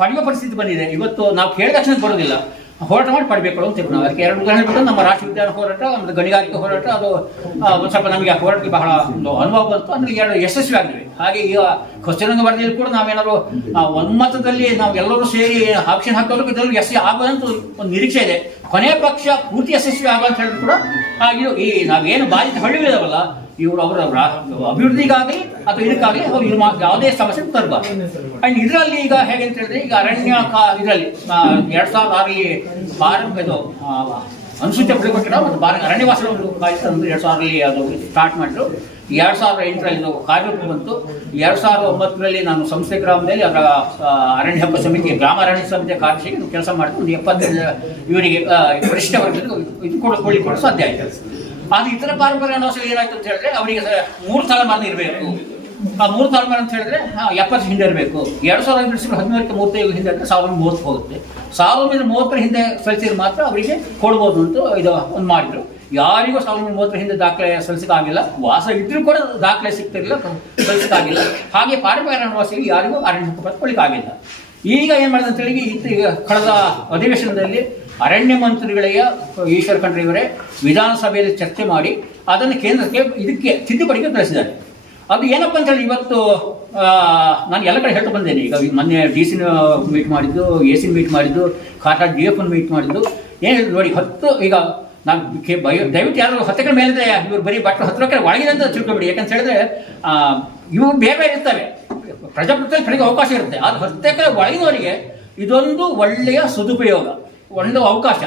ಪಡೆಯುವ ಪರಿಸ್ಥಿತಿ ಬಂದಿದೆ. ಇವತ್ತು ನಾವು ಕೇಳಿದ ತಕ್ಷಣ ಬರೋದಿಲ್ಲ, ಹೋರಾಟ ಮಾಡಿ ಪಡಬೇಕು ಅಂತ ನಾವು ಅದಕ್ಕೆ 2 ಉದಾಹರಣೆ ಬಿಟ್ಟು ನಮ್ಮ ರಾಷ್ಟ್ರೀಯ ಉದ್ಯಾನ ಹೋರಾಟ, ನಮ್ಮದು ಗಣಿಗಾರಿಕೆ ಹೋರಾಟ, ಅದು ಒಂದು ಸ್ವಲ್ಪ ನಮಗೆ ಆ ಹೋರಾಟಕ್ಕೆ ಬಹಳ ಒಂದು ಅನುಭವ ಬಂತು. ಅಂದರೆ 2 ಯಶಸ್ವಿ ಆಗಿವೆ. ಹಾಗೆ ಈಗ ಕ್ವಶ್ಚನ್ ವರದಿಯಲ್ಲಿ ಕೂಡ ನಾವೇನಾದ್ರು ಒಮ್ಮತದಲ್ಲಿ ನಾವು ಎಲ್ಲರೂ ಸೇರಿ ಆಪ್ಷನ್ ಹಾಕೋರು ಇದರಲ್ಲಿ ಯಶಸ್ವಿ ಆಗೋದಂತೂ ಒಂದು ನಿರೀಕ್ಷೆ ಇದೆ. ಕೊನೆಯ ಪಕ್ಷ ಪೂರ್ತಿ ಯಶಸ್ವಿ ಆಗೋ ಅಂತ ಹೇಳಿದ್ರು ಕೂಡ ಇದು ಈ ನಾವೇನು ಬಾಧಿತ ಹಳ್ಳಿಗಳಿದಾವಲ್ಲ, ಇವರು ಅವರ ಅಭಿವೃದ್ಧಿಗಾಗಲಿ ಅಥವಾ ಇದಕ್ಕಾಗಲಿ ಅವರು ಯಾವುದೇ ಸಮಸ್ಯೆ ತರಬಾರ್ದು. ಅಂಡ್ ಇದರಲ್ಲಿ ಈಗ ಹೇಗೆ ಅಂತ ಹೇಳಿದ್ರೆ, ಈಗ ಅರಣ್ಯ ಇದರಲ್ಲಿ 2006ರಲ್ಲಿ ಇದು ಅನುಸೂಚಿತ ಬೆಳೆಗೊಟ್ಟಿರ ಮತ್ತು ಅರಣ್ಯವಾಸದ ಒಂದು ಕಾಯ್ದೆ ತಂದು 2006ರಲ್ಲಿ ಅದು ಸ್ಟಾರ್ಟ್ ಮಾಡಿದ್ರು. 2008ರಲ್ಲಿ ಇದು ಕಾರ್ಯರೂಪ ಬಂತು. 2009ರಲ್ಲಿ ನಾನು ಸಂಸ್ಥೆ ಗ್ರಾಮದಲ್ಲಿ ಅದರ ಅರಣ್ಯ ಹಕ್ಕು ಸಮಿತಿ, ಗ್ರಾಮ ಅರಣ್ಯ ಸಮಿತಿಯ ಕಾರ್ಯದರ್ಶಿಗೆ ಕೆಲಸ ಮಾಡಿದ್ರು. ಒಂದು 75 ಇವರಿಗೆ ವರಿಷ್ಠ ವರ್ಗದಲ್ಲಿ ಇದು ಕೊಡಲಿಕ್ಕೆ ಸಾಧ್ಯ ಆಯಿತು. ಆದರೆ ಇತರ ಪಾರಂಪರ್ಯ ಅನವಶ್ಯ ಏನಾಯ್ತು ಅಂತ ಹೇಳಿದ್ರೆ, ಅವರಿಗೆ 3 ತಲೆಮಾರು ಇರಬೇಕು. ಆ 3 ತಲೆಮಾರು ಅಂತ ಹೇಳಿದ್ರೆ 70 ಹಿಂದೆ ಇರಬೇಕು. 2017ಕ್ಕೆ 35 ಹಿಂದೆ ಅಂದರೆ 1930 ಹೋಗುತ್ತೆ. 1930 ಹಿಂದೆ ಸಲ್ಲಿಸಿದ್ರೆ ಮಾತ್ರ ಅವರಿಗೆ ಕೊಡ್ಬೋದು ಅಂತ ಇದು ಒಂದು ಮಾಡಿದ್ರು. ಯಾರಿಗೂ 1930 ಹಿಂದೆ ದಾಖಲೆ ಸಲ್ಲಿಸಕ್ಕಾಗಿಲ್ಲ. ವಾಸ ಇದ್ರೂ ಕೂಡ ದಾಖಲೆ ಸಿಗ್ತಿರಲಿಲ್ಲ, ಸಲ್ಲಿಸಕ್ಕಾಗಿಲ್ಲ. ಹಾಗೆ ಪಾರಂಪರ್ಯ ಅರಣ್ಯವಾಸಿಗಳು ಯಾರಿಗೂ ಅರಣ್ಯ ಹಕ್ಕು ಪಡ್ಕೊಳ್ಳಿಕ್ಕಾಗಿಲ್ಲ. ಈಗ ಏನು ಮಾಡಿದೆ ಅಂತ ಹೇಳಿ, ಈಗ ಕಳೆದ ಅಧಿವೇಶನದಲ್ಲಿ ಅರಣ್ಯ ಮಂತ್ರಿಗಳಿಗೆ ಈಶ್ವರ ಖಂಡ್ರೆ ಇವರೇ ವಿಧಾನಸಭೆಯಲ್ಲಿ ಚರ್ಚೆ ಮಾಡಿ ಅದನ್ನು ಕೇಂದ್ರಕ್ಕೆ ಇದಕ್ಕೆ ತಿದ್ದುಪಡಿಗೆ ಕಳಿಸಿದ್ದಾರೆ. ಅದು ಏನಪ್ಪ ಅಂತ ಹೇಳಿ, ಇವತ್ತು ನಾನು ಎಲ್ಲ ಕಡೆ ಹೇಳ್ತಾ ಬಂದೇನೆ. ಈಗ ಮೊನ್ನೆ DC ಮೀಟ್ ಮಾಡಿದ್ದು, AC ಮೀಟ್ ಮಾಡಿದ್ದು, ಖಾತಾ DF ಮೀಟ್ ಮಾಡಿದ್ದು. ಏನು ಹೇಳಿದ್ರು ನೋಡಿ, 10 ಈಗ ನಾನು ದಯವಿಟ್ಟು ಯಾರು 10 ಎಕರೆ ಮೇಲಿದ್ರೆ ಇವ್ರು ಬರೀ 10 ಎಕರೆ ಒಳಗಿದೆ ಅಂತ ತಿಳ್ಕೊಬೇಡಿ. ಯಾಕಂತ ಹೇಳಿದ್ರೆ ಇವು ಬೇರೆ ಬೇರೆ ಇರ್ತವೆ, ಪ್ರಜಾಪ್ರಭುತ್ವದಲ್ಲಿ ಕಡೆಗೆ ಅವಕಾಶ ಇರುತ್ತೆ. ಅದು 10 ಎಕರೆ ಒಳಗಿನವರಿಗೆ ಇದೊಂದು ಒಳ್ಳೆಯ ಸದುಪಯೋಗ, ಒಂದು ಅವಕಾಶ.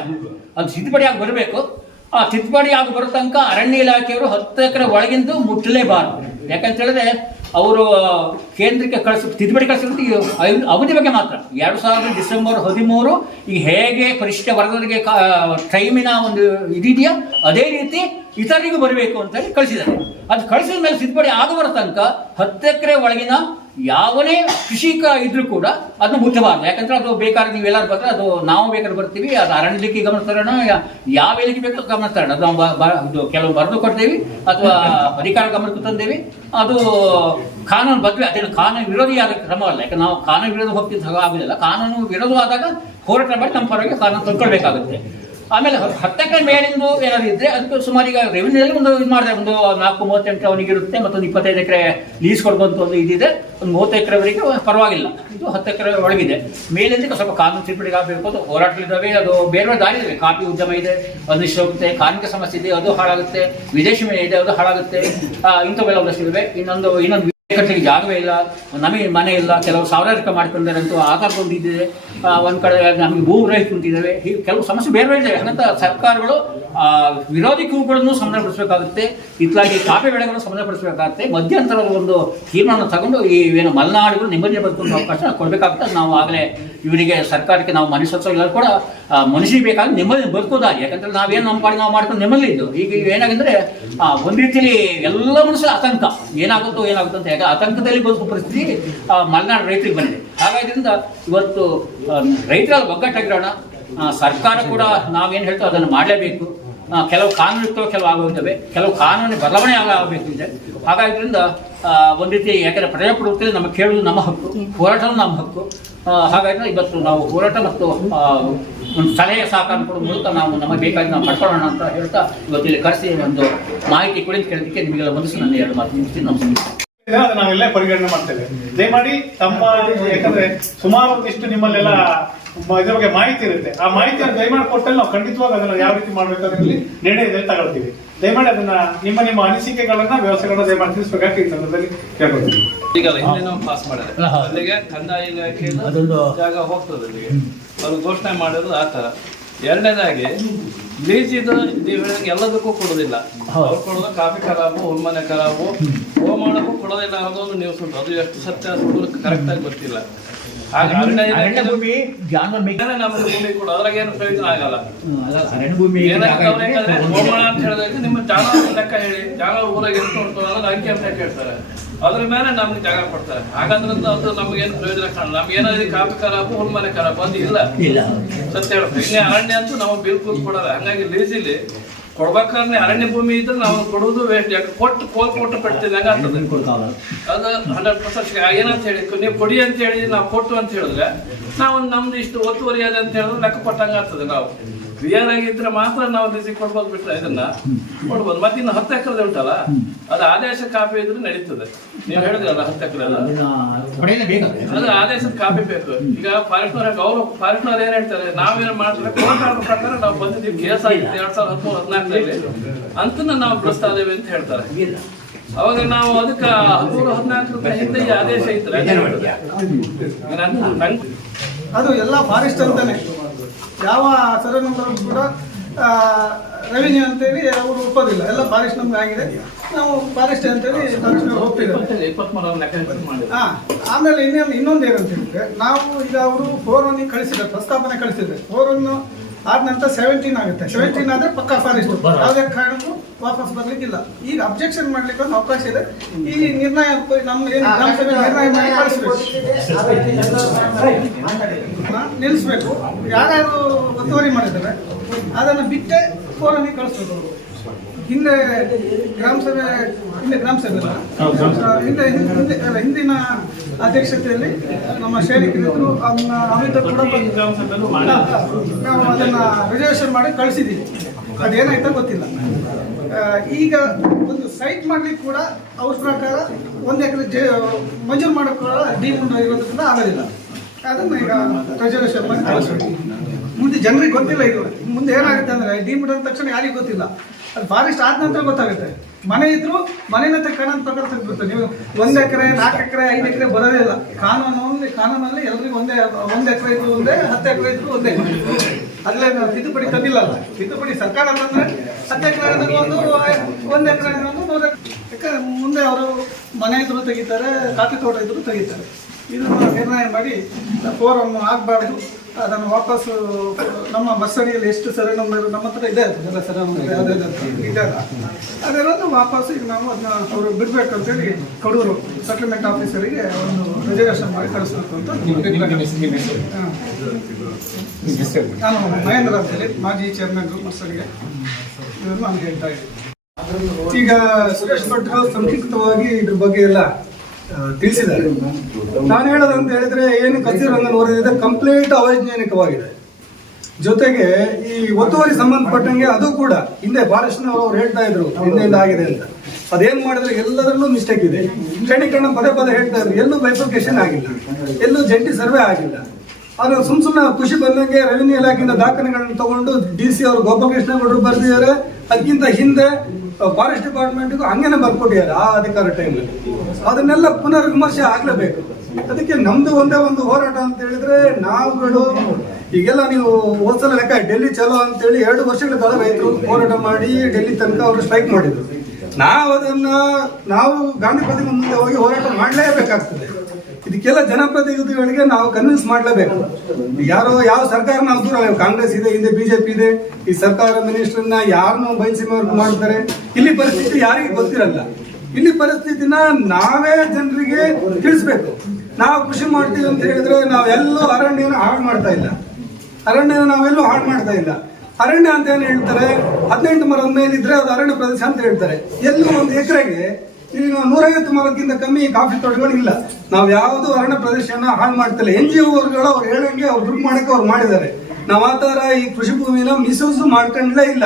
ಅದು ತಿದ್ದುಪಡಿಯಾಗಿ ಬರಬೇಕು. ಆ ತಿದ್ದುಪಡಿಯಾಗಿ ಬರೋ ತನಕ ಅರಣ್ಯ ಇಲಾಖೆಯವರು 10 ಎಕರೆ ಒಳಗಿಂದು ಮುಟ್ಟಲೇಬಾರದು. ಯಾಕಂತ ಹೇಳಿದ್ರೆ ಅವರು ಕೇಂದ್ರಕ್ಕೆ ತಿದ್ದುಪಡಿ ಕಳಿಸಿರೋದು ಅವಧಿ ಬಗ್ಗೆ ಮಾತ್ರ. 2000 ಡಿಸೆಂಬರ್ 13 ಈಗ ಹೇಗೆ ಪರಿಶಿಷ್ಟ ವರ್ಗದವರಿಗೆ ಟೈಮಿನ ಒಂದು ಇದೆಯಾ, ಅದೇ ರೀತಿ ಇತರರಿಗೂ ಬರಬೇಕು ಅಂತ ಹೇಳಿ ಕಳಿಸಿದ್ದಾರೆ. ಅದು ಕಳಿಸಿದ ಮೇಲೆ ತಿದ್ದುಪಡಿ ಬರೋ ತನಕ 10 ಎಕರೆ ಒಳಗಿನ ಯಾವನೇ ಕೃಷಿಕ ಇದ್ರೂ ಕೂಡ ಅದನ್ನು ಮುಟ್ಟಬಾರ್ದು. ಯಾಕಂದ್ರೆ ಅದು ಬೇಕಾದ್ರೆ ನೀವೆಲ್ಲರೂ ಬರ್ತಾರೆ, ಅದು ನಾವು ಬೇಕಾದ್ರೆ ಬರ್ತೀವಿ, ಅದು ಅರಣ್ಯಕ್ಕೆ ಗಮನ ತರೋಣ, ಯಾವ ಎಲ್ಲಿಗೆ ಬೇಕು ಗಮನ ತರೋಣ. ಅದು ನಾವು ಕೆಲವು ಬರೆದು ಕೊಡ್ತೀವಿ ಅಥವಾ ಅಧಿಕಾರ ಗಮನಕ್ಕೆ ತಂದೇವಿ. ಅದು ಕಾನೂನು ಬಗ್ಗೆ ಅದೇನು ಕಾನೂನು ವಿರೋಧಿಯಾದ ಕ್ರಮವಲ್ಲ. ಯಾಕಂದ್ರೆ ನಾವು ಕಾನೂನು ವಿರೋಧ ಹೋಗ್ತಿದ್ದ ಆಗುದಿಲ್ಲ. ಕಾನೂನು ವಿರೋಧವಾದಾಗ ಹೋರಾಟ ಮಾಡಿ ನಮ್ಮ ಪರವಾಗಿ ಕಾನೂನು ತಂದ್ಕೊಳ್ಬೇಕಾಗುತ್ತೆ. ಆಮೇಲೆ 10 ಎಕರೆ ಮೇಲಿಂದು ಏನಾದ್ರು ಇದ್ರೆ ಅದಕ್ಕೆ ಸುಮಾರು ಈಗ ರೆವಿನ್ಯೂದಲ್ಲಿ ಒಂದು ಇದು ಮಾಡಿದೆ, ಒಂದು 438 ಅವನಿಗೆ ಇರುತ್ತೆ, ಮತ್ತೊಂದು 25 ಎಕರೆ ಲೀಸ್ ಕೊಡ್ಬೋದು ಒಂದು ಇದಿದೆ. ಒಂದು 30 ಎಕರೆವರೆಗೆ ಪರವಾಗಿಲ್ಲ. ಇದು 10 ಎಕರೆ ಒಳಗಿದೆ. ಮೇಲಿಂದ ಸ್ವಲ್ಪ ಕಾನೂನು ತಿದ್ದುಪಡಿಗೆ ಆಗಬೇಕು. ಅದು ಹೋರಾಟಗಳಿದ್ದಾವೆ, ಅದು ಬೇರೆ ಬೇರೆ ದಾರಿ ಇದೆ. ಕಾಫಿ ಉದ್ಯಮ ಇದೆ, ಅನಿಷ್ಟ ಹೋಗುತ್ತೆ, ಕಾರ್ಮಿಕ ಸಮಸ್ಯೆ ಇದೆ, ಅದು ಹಾಳಾಗುತ್ತೆ, ವಿದೇಶಿ ಇದೆ, ಅದು ಹಾಳಾಗುತ್ತೆ. ಇಂಥವೆಲ್ಲ ಒಂದಷ್ಟು ಇವೆ. ಇನ್ನೊಂದು ಕಟ್ಟಲಿಕ್ಕೆ ಜಾಗವೇ ಇಲ್ಲ, ನಮಗೆ ಮನೆ ಇಲ್ಲ, ಕೆಲವರು ಸಾವಿರಾರು ರೂಪಾಯಿ ಮಾಡ್ಕೊಂಡಿದ್ದಾರೆ ಅಂತೂ ಆಧಾರಗೊಂಡು ಇದ್ದಿದೆ. ಒಂದು ಕಡೆ ನಮಗೆ ಭೂ ರಹಿತ ಕುಂತಿದ್ದಾವೆ. ಹೀಗೆ ಕೆಲವು ಸಮಸ್ಯೆ ಬೇರೆ ಬೇರೆ ಇದೆ. ಹಾಗಂತ ಸರ್ಕಾರಗಳು ವಿರೋಧಿ ಕೂಗುಗಳನ್ನು ಸಮಾಧಾನಪಡಿಸಬೇಕಾಗುತ್ತೆ, ಇತ್ಲಾಗಿ ಕಾಫಿ ಬೆಳೆಗಳನ್ನು ಸಮಾಧಾನಪಡಿಸಬೇಕಾಗುತ್ತೆ. ಮಧ್ಯಂತರದ ಒಂದು ತೀರ್ಮಾನ ತಗೊಂಡು ಈ ಏನು ಮಲೆನಾಡುಗಳು ನೆಮ್ಮದಿ ಬದುಕುವ ಅವಕಾಶ ಕೊಡಬೇಕಾಗುತ್ತೆ. ನಾವು ಆಗಲೇ ಇವರಿಗೆ ಸರ್ಕಾರಕ್ಕೆ ನಾವು ಮನುಷ್ಯತ್ವ ಎಲ್ಲರೂ ಕೂಡ ಮನುಷ್ಯರಿಗೆ ಬೇಕಾಗಿ ನೆಮ್ಮದಿ ಬದುಕೋದಾಗಿ. ಯಾಕಂದ್ರೆ ನಾವೇನು ನಮ್ಮ ಪಾಡಿ ನಾವು ಮಾಡ್ಕೊಂಡು ನೆಮ್ಮದಿ ಇದ್ದು, ಈಗ ಏನಾಗಿದ್ರೆ ಒಂದು ರೀತಿಯಲ್ಲಿ ಎಲ್ಲ ಮನುಷ್ಯ ಆತಂಕ, ಏನಾಗುತ್ತೋ ಅಂತ ಹೇಗೆ ಆತಂಕದಲ್ಲಿ ಬದುಕುವ ಪರಿಸ್ಥಿತಿ ಮಲೆನಾಡು ರೈತರಿಗೆ ಬಂದಿದೆ. ಹಾಗಾದ್ರಿಂದ ಇವತ್ತು ರೈತರಲ್ಲಿ ಒಗ್ಗಟ್ಟಾಗಿರೋಣ. ಸರ್ಕಾರ ಕೂಡ ನಾವೇನು ಹೇಳ್ತೋ ಅದನ್ನು ಮಾಡಲೇಬೇಕು. ಕೆಲವು ಕಾನೂನು ಇರ್ತವೆ, ಕೆಲವು ಆಗೋಗಿದ್ದಾವೆ, ಕೆಲವು ಕಾನೂನು ಬದಲಾವಣೆ ಆಗಬೇಕಿದೆ. ಹಾಗಾದ್ರಿಂದ ಒಂದು ರೀತಿ ಯಾಕಂದರೆ ಪ್ರಜಾಪ್ರಭುತ್ವದಲ್ಲಿ ನಮಗೆ ಕೇಳುವುದು ನಮ್ಮ ಹಕ್ಕು, ಹೋರಾಟವೂ ನಮ್ಮ ಹಕ್ಕು. ಹಾಗಾಗಿ ಇವತ್ತು ನಾವು ಹೋರಾಟ ಮತ್ತು ಒಂದು ಸಲಹೆ ಸಹಕಾರ ಕೊಡೋ ಮೂಲಕ ನಾವು ನಮಗೆ ಬೇಕಾಗಿ ನಾವು ಪಡ್ಕೊಳ್ಳೋಣ ಅಂತ ಹೇಳ್ತಾ ಇವತ್ತು ಇಲ್ಲಿ ಕರೆಸಿ ಒಂದು ಮಾಹಿತಿ ಕೊಡಿ ಅಂತ ಕೇಳೋದಕ್ಕೆ ನಿಮಗೆಲ್ಲ ಮನಸ್ಸು ನನ್ನ 2 ಮಾತು ಮುಗಿಸ್ತೀನಿ. ನಮಸ್ಕಾರ. ನಾವೆಲ್ಲ ಪರಿಗಣನೆ ಮಾಡ್ತೇವೆ. ದಯಮಾಡಿ ತಮ್ಮ, ಯಾಕಂದ್ರೆ ಸುಮಾರು ಒಂದಿಷ್ಟು ನಿಮ್ಮಲ್ಲೆಲ್ಲ ಇದ್ರ ಬಗ್ಗೆ ಮಾಹಿತಿ ಇರುತ್ತೆ. ಆ ಮಾಹಿತಿಯನ್ನು ದಯಮಾಡಿ ಕೊಟ್ಟಲ್ಲಿ ನಾವು ಖಂಡಿತವಾಗಿ ಅದನ್ನ ಯಾವ ರೀತಿ ಮಾಡ್ಬೇಕಾದ್ರಲ್ಲಿ ನಿರ್ಣಯ ತಗೊಳ್ತೀವಿ. ದಯಮಾಡಿ ಅದನ್ನ ನಿಮ್ಮ ಅನಿಸಿಕೆಗಳನ್ನ ವ್ಯವಸ್ಥೆಗಳನ್ನ ದಯಮಾಡಿ ತಿಳಿಸ್ಬೇಕಾಗಿ ಈ ಸಂದರ್ಭದಲ್ಲಿ ಕೇಳ್ಕೊಳ್ತೀವಿ. ಈಗ ಹಿಂದೆ ನಾವು ಪಾಸ್ ಮಾಡಿದ್ರೆ ಅಲ್ಲಿಗೆ ಕಂದಾಯ ಇಲಾಖೆಯಿಂದ ಜಾಗ ಹೋಗ್ತದೆ. ಅಲ್ಲಿಗೆ ಅವ್ರು ಘೋಷಣೆ ಮಾಡೋದು ಆ ತರ. ಎರಡನೇದಾಗಿ ಲೀಸಿದು ನೀವು ಹೇಳಿದಂಗೆ ಎಲ್ಲದಕ್ಕೂ ಕೊಡೋದಿಲ್ಲ. ಅವ್ರು ಕೊಡೋದು ಕಾಫಿ ಖರಾಬು, ಹುಲ್ಮನೆ ಖರಾಬು, ಹೋ ಮಾಡೋಕ್ಕೂ ಕೊಡೋದಿಲ್ಲ ಅನ್ನೋದೊಂದು ನ್ಯೂಸ್ ಉಂಟು. ಅದು ಎಷ್ಟು ಸತ್ಯ ಸುಳ್ಳು ಕರೆಕ್ಟ್ ಆಗಿ ಗೊತ್ತಿಲ್ಲ. ಹಾಗೆ ನಮಗೆ ಭೂಮಿ ಕೊಡು, ಅದ್ರಾಗ ಏನು ಪ್ರಯೋಜನ ಆಗಲ್ಲ. ಹೋಮಣ ಅಂತ ಹೇಳಿದಾಗ ನಿಮ್ಮ ಜಾನುವಾರು ಲೆಕ್ಕ ಹೇಳಿ, ಜಾನುವಾರು ಊರಾಗ ಎಷ್ಟು ನೋಡ್ತಾರೆ ಅನ್ನೋದು ಅಂಕಿ ಅಂತ ಕೇಳ್ತಾರೆ. ಅದ್ರ ಮೇಲೆ ನಮ್ಗೆ ಜಾಗ ಕೊಡ್ತಾರೆ. ಹಾಗಾದ್ರಿಂದ ಅದು ನಮ್ಗೇನು ಪ್ರಯೋಜನ ಕಾಣಲ್ಲ. ನಮ್ಗೇನಾದ್ರು ಕಾಫಿ ಖರಾಬು, ಹುಲ್ಮನೆ ಖರಾಬು ಅದು ಇಲ್ಲ, ಸತ್ಯ ಹೇಳ್ತಾರೆ. ಇನ್ನೇ ಅರಣ್ಯ ಅಂತೂ ನಾವು ಬಿಲ್ಕುಲ್ ಕೊಡಲ್ಲ. ಹಂಗಾಗಿ ಲೀಸಿಲಿ ಕೊಡ್ಬೇಕಾದ್ರೆ ಅರಣ್ಯ ಭೂಮಿ ಇದ್ರೆ ನಾವು ಕೊಡುವುದು ವೇಸ್ಟ್. ಯಾಕೆ ಕೊಟ್ಟು ಪಡ್ತೀವಿ ಹಂಗಾಗ್ತದೆ. ಅದು 100% ಏನಂತ ಹೇಳಿ ನೀವು ಕೊಡಿ ಅಂತ ಹೇಳಿ ನಾವು ಕೊಟ್ಟು ಅಂತ ಹೇಳಿದ್ರೆ ನಾವು ನಮ್ದು ಇಷ್ಟು ಒತ್ತುವರಿ ಅದ ಅಂತ ಹೇಳಿದ್ರೆ ಲೆಕ್ಕ ಕೊಟ್ಟಂಗೆ ಆಗ್ತದೆ. ನಾವು ಕ್ಲಿಯರ್ ಆಗಿದ್ರೆ ಮಾತ್ರ ನಾವು ಲೀಸಿಗೆ ಕೊಡ್ಬೋದು, ಬಿಟ್ರೆ ಇದನ್ನ ಕೊಡ್ಬೋದು. ಮತ್ತೆ ಇನ್ನು 10 ಎಕರೆ ಉಂಟಲ್ಲ, ಅದು ಆದೇಶ ಕಾಪಿ ಇದ್ರೆ ನಡೀತದೆ. ನೀವು ಹೇಳಿದ್ರಲ್ಲ 10 ಎಕರೆ ಅದು ಆದೇಶದ ಕಾಪಿ ಬೇಕು. ಈಗ ಫಾರೆಸ್ಟ್ನವ್ರು ಏನ್ ಹೇಳ್ತಾರೆ, ನಾವೇನು ಮಾಡ್ತಾರೆ ಕೋರ್ಟ್ ಆರ್ಡರ್ ಪ್ರಕಾರ ನಾವು ಬಂದಿದ್ದೀವಿ, ಕೇಸ್ ಆಗಿತ್ತು 2013-14 ಅಂತ ನಾವು ಬಿಡಿಸ್ತಾ ಇದ್ದೇವೆ ಅಂತ ಹೇಳ್ತಾರೆ. ಅವಾಗ ನಾವು ಅದಕ್ಕೆ 13-14 ಹಿಂದೆ ಈ ಆದೇಶ ಇದ್ರೆ ಅದು ಎಲ್ಲ ಫಾರೆಸ್ಟ್ ಅಂತಾನೆ. ಯಾವ ಸರ್ವೆ ನಂಬರ್ ಕೂಡ ರೆವಿನ್ಯೂ ಅಂತೇಳಿ ಅವರು ಒಪ್ಪೋದಿಲ್ಲ. ಎಲ್ಲ ಫಾರೆಸ್ಟ್ ನಮ್ಗೆ ಆಗಿದೆ, ನಾವು ಫಾರೆಸ್ಟ್ ಅಂತೇಳಿ ಹೋಗ್ತಿದ್ದೇವೆ. ಆಮೇಲೆ ಇನ್ನೊಂದು ಏನಂತ ಹೇಳಿದ್ರೆ, ನಾವು ಈಗ ಅವರು 4-1 ಕಳಿಸಿದ್ದಾರೆ, ಪ್ರಸ್ತಾವನೆ ಕಳಿಸಿದ್ದಾರೆ. 4-1 ಆದ ನಂತರ 17 ಆಗುತ್ತೆ. 17 ಆದ್ರೆ ಪಕ್ಕಾ ಫಾರೆಸ್ಟ್, ಯಾವುದೇ ಕಾರಣಕ್ಕೂ ವಾಪಸ್ ಬರ್ಲಿಕ್ಕಿಲ್ಲ. ಈಗ ಅಬ್ಜೆಕ್ಷನ್ ಮಾಡ್ಲಿಕ್ಕೆ ಒಂದು ಅವಕಾಶ ಇದೆ. ಈ ನಿರ್ಣಯ ನಮ್ಮ ಏನು ಗ್ರಾಮಸಭೆ ನಿರ್ಣಯ ಮಾಡಿ ಕಳಿಸ್ಬೇಕು, ನಿಲ್ಲಿಸ್ಬೇಕು. ಯಾರ್ಯಾರು ಒತ್ತುವರಿ ಮಾಡಿದ್ದಾರೆ ಅದನ್ನು ಬಿಟ್ಟೆ 4-1 ಕಳಿಸ್ಬೇಕು. ಹಿಂದೆ ಗ್ರಾಮಸಭೆ ಹಿಂದಿನ ಅಧ್ಯಕ್ಷತೆಯಲ್ಲಿ ನಮ್ಮ ಶ್ರೇಣಿಕರಿದ್ರು, ಅಮಿತ ಕೂಡ ನಾವು ಅದನ್ನ ರಿಸರ್ವೇಷನ್ ಮಾಡಿ ಕಳಿಸಿದ್ದೀವಿ. ಅದೇನಾಯ್ತಾ ಗೊತ್ತಿಲ್ಲ. ಈಗ ಒಂದು ಸೈಟ್ ಮಾಡ್ಲಿಕ್ಕೆ ಕೂಡ ಅವ್ರ ಪ್ರಕಾರ 1 ಎಕರೆ ಮಂಜೂರು ಮಾಡೋಕೆ ಕೂಡ ಡಿಮುಂಡ ಇರೋದ್ರಿಂದ ಆಗೋದಿಲ್ಲ. ಅದನ್ನ ಈಗ ರಿಸರ್ವೇಷನ್ ಮಾಡಿ ಕಳಿಸ್ಬೇಕು. ಮುಂದೆ ಜನರಿಗೆ ಗೊತ್ತಿಲ್ಲ. ಇದು ಮುಂದೆ ಏನಾಗುತ್ತೆ ಅಂದ್ರೆ ಡಿಮುಂಡ ಅಂದ ತಕ್ಷಣ ಯಾರಿಗೂ ಗೊತ್ತಿಲ್ಲ. ಅದು ಫಾರೆಸ್ಟ್ ಆದ ನಂತರ ಗೊತ್ತಾಗುತ್ತೆ. ಮನೆ ಇದ್ರು ಮನೆಯ ಕಾನೂನು ಪ್ರಕಾರ ತೆಗೆದುಬಿಡ್ತಾರೆ. ನೀವು 1 ಎಕರೆ 4 ಎಕರೆ 5 ಎಕರೆ ಬರೋದಿಲ್ಲ. ಕಾನೂನಲ್ಲಿ ಎಲ್ರಿಗೂ 1 ಎಕರೆ ಇದ್ರು ಒಂದೇ, 10 ಎಕರೆ ಇದ್ರು ಒಂದೇ. ಅಲ್ಲೇ ನಾವು ತಿದ್ದುಪಡಿ ತಂದಿಲ್ಲ. ತಿದ್ದುಪಡಿ ಸರ್ಕಾರ ಅಂತಂದ್ರೆ 10 ಎಕರೆ 1 ಎಕರೆ 100 ಎಕರೆ ಮುಂದೆ ಅವರು ಮನೆ ಇದ್ರು ತೆಗಿತಾರೆ, ಕಾಫಿ ತೋಟ ಇದ್ರು ತೆಗಿತಾರೆ. ಇದನ್ನು ನಿರ್ಣಯ ಮಾಡಿ 4-1 ಆಗಬಾರ್ದು. ಅದನ್ನು ವಾಪಸ್ ನಮ್ಮ ಬಸ್ಸಡಿಯಲ್ಲಿ ಎಷ್ಟು ಸರ್ವೆ ನಂಬರ್ ನಮ್ಮ ಹತ್ರ ಇದೆ, ಎಲ್ಲ ಸರ್ವೆ ನಂಬರ್ ಇದೆಲ್ಲ ಅದೆಲ್ಲನೂ ವಾಪಸ್ ಈಗ ನಾವು ಅದನ್ನ ಅವರು ಬಿಡಬೇಕಂತೇಳಿ ಕಡೂರು ಸೆಟಲ್ಮೆಂಟ್ ಆಫೀಸರಿಗೆ ಒಂದು ರಿಸರ್ವೇಷನ್ ಮಾಡಿ ಕಳಿಸ್ಬೇಕು ಅಂತ. ನಾನು ಮಹೇಂದ್ರ ಅಂತೇಳಿ ಮಾಜಿ ಚೇರ್ಮನ್ ಮಸ್ಸಡಿಗೆ ಇದನ್ನು ನಾನು ಹೇಳ್ತಾ ಇದ್ದೀನಿ. ಈಗ ಸುರೇಶ್ ಭಟ್ರು ಸಂಕ್ಷಿಪ್ತವಾಗಿ ಇದ್ರ ಬಗ್ಗೆ ಎಲ್ಲ ತಿಳಿಸಿದ್ದಾರೆ. ನಾನು ಹೇಳೋದಂತ ಹೇಳಿದ್ರೆ, ಏನು ಕಸಿರಂಗನ್ ವರದಿದೆ ಕಂಪ್ಲೀಟ್ ಅವೈಜ್ಞಾನಿಕವಾಗಿದೆ. ಜೊತೆಗೆ ಈ ಒತ್ತುವರಿ ಸಂಬಂಧಪಟ್ಟಂಗೆ ಅದು ಕೂಡ ಹಿಂದೆ ಫಾರೆಸ್ಟ್ನವರು ಅವ್ರು ಹೇಳ್ತಾ ಇದ್ರು ಹಿಂದೆಯಿಂದ ಆಗಿದೆ ಅಂತ. ಅದೇನ್ ಮಾಡಿದ್ರೆ ಎಲ್ಲದರಲ್ಲೂ ಮಿಸ್ಟೇಕ್ ಇದೆ. ಶ್ರೇಣೀಕರಣ ಪದೇ ಹೇಳ್ತಾ ಇದ್ರು, ಎಲ್ಲೂ ಬೈಫರ್ಕೇಶನ್ ಆಗಿಲ್ಲ, ಎಲ್ಲೂ ಜಂಟಿ ಸರ್ವೆ ಆಗಿಲ್ಲ. ಆದ್ರೆ ಸುಮ್ಮನೆ ಖುಷಿ ಬಂದಂಗೆ ರೆವಿನ್ಯೂ ಇಲಾಖೆಯಿಂದ ದಾಖಲೆಗಳನ್ನು ತಗೊಂಡು DC ಅವರು ಗೋಪಾಲಕೃಷ್ಣ ಗೌಡರು ಬರೆದಿದ್ದಾರೆ. ಅದಕ್ಕಿಂತ ಹಿಂದೆ ಫಾರೆಸ್ಟ್ ಡಿಪಾರ್ಟ್ಮೆಂಟ್ಗೂ ಹಂಗೇನೆ ಬರ್ಕೊಟ್ಟಿದ್ದಾರೆ ಆ ಅಧಿಕಾರ ಟೈಮಲ್ಲಿ. ಅದನ್ನೆಲ್ಲ ಪುನರ್ ವಿಮರ್ಶೆ ಆಗ್ಲೇಬೇಕು. ಅದಕ್ಕೆ ನಮ್ದು ಒಂದೇ ಒಂದು ಹೋರಾಟ ಅಂತ ಹೇಳಿದ್ರೆ, ನಾವುಗಳು ಈಗೆಲ್ಲ ನೀವು ಹೋದ್ಸಲ ಲೆಕ್ಕ ಡೆಲ್ಲಿ ಚಲೋ ಅಂತೇಳಿ 2 ವರ್ಷಗಳ ಕಾಲ ರೈತರು ಹೋರಾಟ ಮಾಡಿ ಡೆಲ್ಲಿ ತನಕ ಅವರು ಸ್ಟ್ರೈಕ್ ಮಾಡಿದ್ರು. ನಾವು ಗಾಂಧಿ ಪ್ರತಿಮೆ ಮುಂದೆ ಹೋಗಿ ಹೋರಾಟ ಮಾಡಲೇಬೇಕಾಗ್ತದೆ. ಇದಕ್ಕೆಲ್ಲ ಜನಪ್ರತಿನಿಧಿಗಳಿಗೆ ನಾವು ಕನ್ವಿನ್ಸ್ ಮಾಡಲೇಬೇಕು. ಯಾವ ಸರ್ಕಾರ ನಾವು ದೂರ, ಕಾಂಗ್ರೆಸ್ ಇದೆ, ಹಿಂದೆ BJP ಇದೆ. ಈ ಸರ್ಕಾರ ಮಿನಿಸ್ಟರ್ನ ಯಾರನ್ನೋ ಬಯಸಿನವ್ರು ಮಾಡ್ತಾರೆ. ಇಲ್ಲಿ ಪರಿಸ್ಥಿತಿ ಯಾರಿಗೆ ಗೊತ್ತಿರಲ್ಲ. ಇಲ್ಲಿ ಪರಿಸ್ಥಿತಿನ ನಾವೇ ಜನರಿಗೆ ತಿಳಿಸ್ಬೇಕು. ನಾವು ಕೃಷಿ ಮಾಡ್ತೀವಿ ಅಂತ ಹೇಳಿದ್ರೆ ನಾವೆಲ್ಲೂ ಅರಣ್ಯನ ಹಾಳು ಮಾಡ್ತಾ ಇಲ್ಲ. ಅರಣ್ಯ ಅಂತ ಏನು ಹೇಳ್ತಾರೆ, 18 ಮರದ ಮೇಲಿದ್ರೆ ಅದು ಅರಣ್ಯ ಪ್ರದೇಶ ಅಂತ ಹೇಳ್ತಾರೆ. ಎಲ್ಲೂ 1 ಎಕರೆಗೆ ಈಗ 150 ಮರಕ್ಕಿಂತ ಕಮ್ಮಿ ಕಾಫಿ ತೋಟಗಳು ಇಲ್ಲ. ನಾವು ಯಾವುದು ಅರಣ್ಯ ಪ್ರದೇಶನ ಹಾಳು ಮಾಡ್ತಿಲ್ಲ. NGO ಅವ್ರು ಹೇಳಂಗೆ ಅವ್ರು ದುಡ್ಡು ಮಾಡಕ್ಕೆ ಅವ್ರು ಮಾಡಿದ್ದಾರೆ. ನಾವು ಆ ಥರ ಈ ಕೃಷಿ ಭೂಮಿನ ಮಿಸ್ಯೂಸ್ ಮಾಡ್ಕೊಂಡ್ಲೇ ಇಲ್ಲ.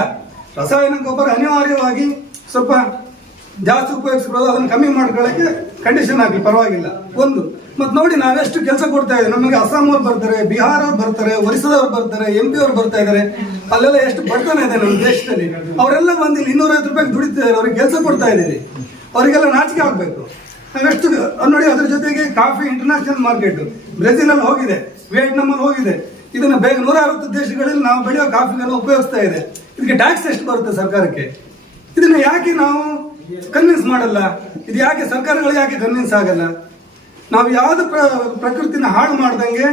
ರಾಸಾಯನಿಕ ಗೊಬ್ಬರ ಅನಿವಾರ್ಯವಾಗಿ ಸ್ವಲ್ಪ ಜಾಸ್ತಿ ಉಪಯೋಗಿಸ್ಕೊಳ್ಳೋದು, ಅದನ್ನು ಕಮ್ಮಿ ಮಾಡ್ಕೊಳ್ಳೋಕ್ಕೆ ಕಂಡೀಷನ್ ಆಗಲಿ, ಪರವಾಗಿಲ್ಲ. ಒಂದು ಮತ್ತು ನೋಡಿ ನಾವೆಷ್ಟು ಕೆಲಸ ಕೊಡ್ತಾ ಇದ್ದೀವಿ. ನಮಗೆ ಅಸ್ಸಾಮವ್ರು ಬರ್ತಾರೆ, ಬಿಹಾರ ಬರ್ತಾರೆ, ಒರಿಸ್ಸಾದವ್ರು ಬರ್ತಾರೆ, MP ಅವ್ರು ಬರ್ತಾ ಇದ್ದಾರೆ. ಅಲ್ಲೆಲ್ಲ ಎಷ್ಟು ಬಡತನ ಇದೆ ನಮ್ಮ ದೇಶದಲ್ಲಿ. ಅವರೆಲ್ಲ ಬಂದು ಇಲ್ಲಿ 250 ರೂಪಾಯಿಗೆ ದುಡಿತಿದ್ದಾರೆ, ಅವ್ರಿಗೆ ಕೆಲಸ ಕೊಡ್ತಾ ಇದ್ದೀವಿ. ಅವರಿಗೆಲ್ಲ ನಾಚಿಕೆ ಆಗಬೇಕು. ನಾವೆಷ್ಟು ನೋಡಿ. ಅದ್ರ ಜೊತೆಗೆ ಕಾಫಿ ಇಂಟರ್ನ್ಯಾಷನಲ್ ಮಾರ್ಕೆಟ್ ಬ್ರೆಜಿಲಲ್ಲಿ ಹೋಗಿದೆ, ವಿಯೆಟ್ನಾಮಲ್ಲಿ ಹೋಗಿದೆ. ಇದನ್ನು ಬೇಗ 160 ದೇಶಗಳಲ್ಲಿ ನಾವು ಬೆಳೆಯೋ ಕಾಫಿಗೆಲ್ಲ ಉಪಯೋಗಿಸ್ತಾ ಇದೆ. ಇದಕ್ಕೆ ಟ್ಯಾಕ್ಸ್ ಎಷ್ಟು ಬರುತ್ತೆ ಸರ್ಕಾರಕ್ಕೆ? ಇದನ್ನ ಯಾಕೆ ನಾವು ಕನ್ವಿನ್ಸ್ ಮಾಡಲ್ಲ? ಇದು ಯಾಕೆ ಸರ್ಕಾರಗಳು ಯಾಕೆ ಕನ್ವಿನ್ಸ್ ಆಗಲ್ಲ? ನಾವು ಯಾವ್ದು ಪ್ರಕೃತಿನ ಹಾಳು ಮಾಡ್ದಂಗೆ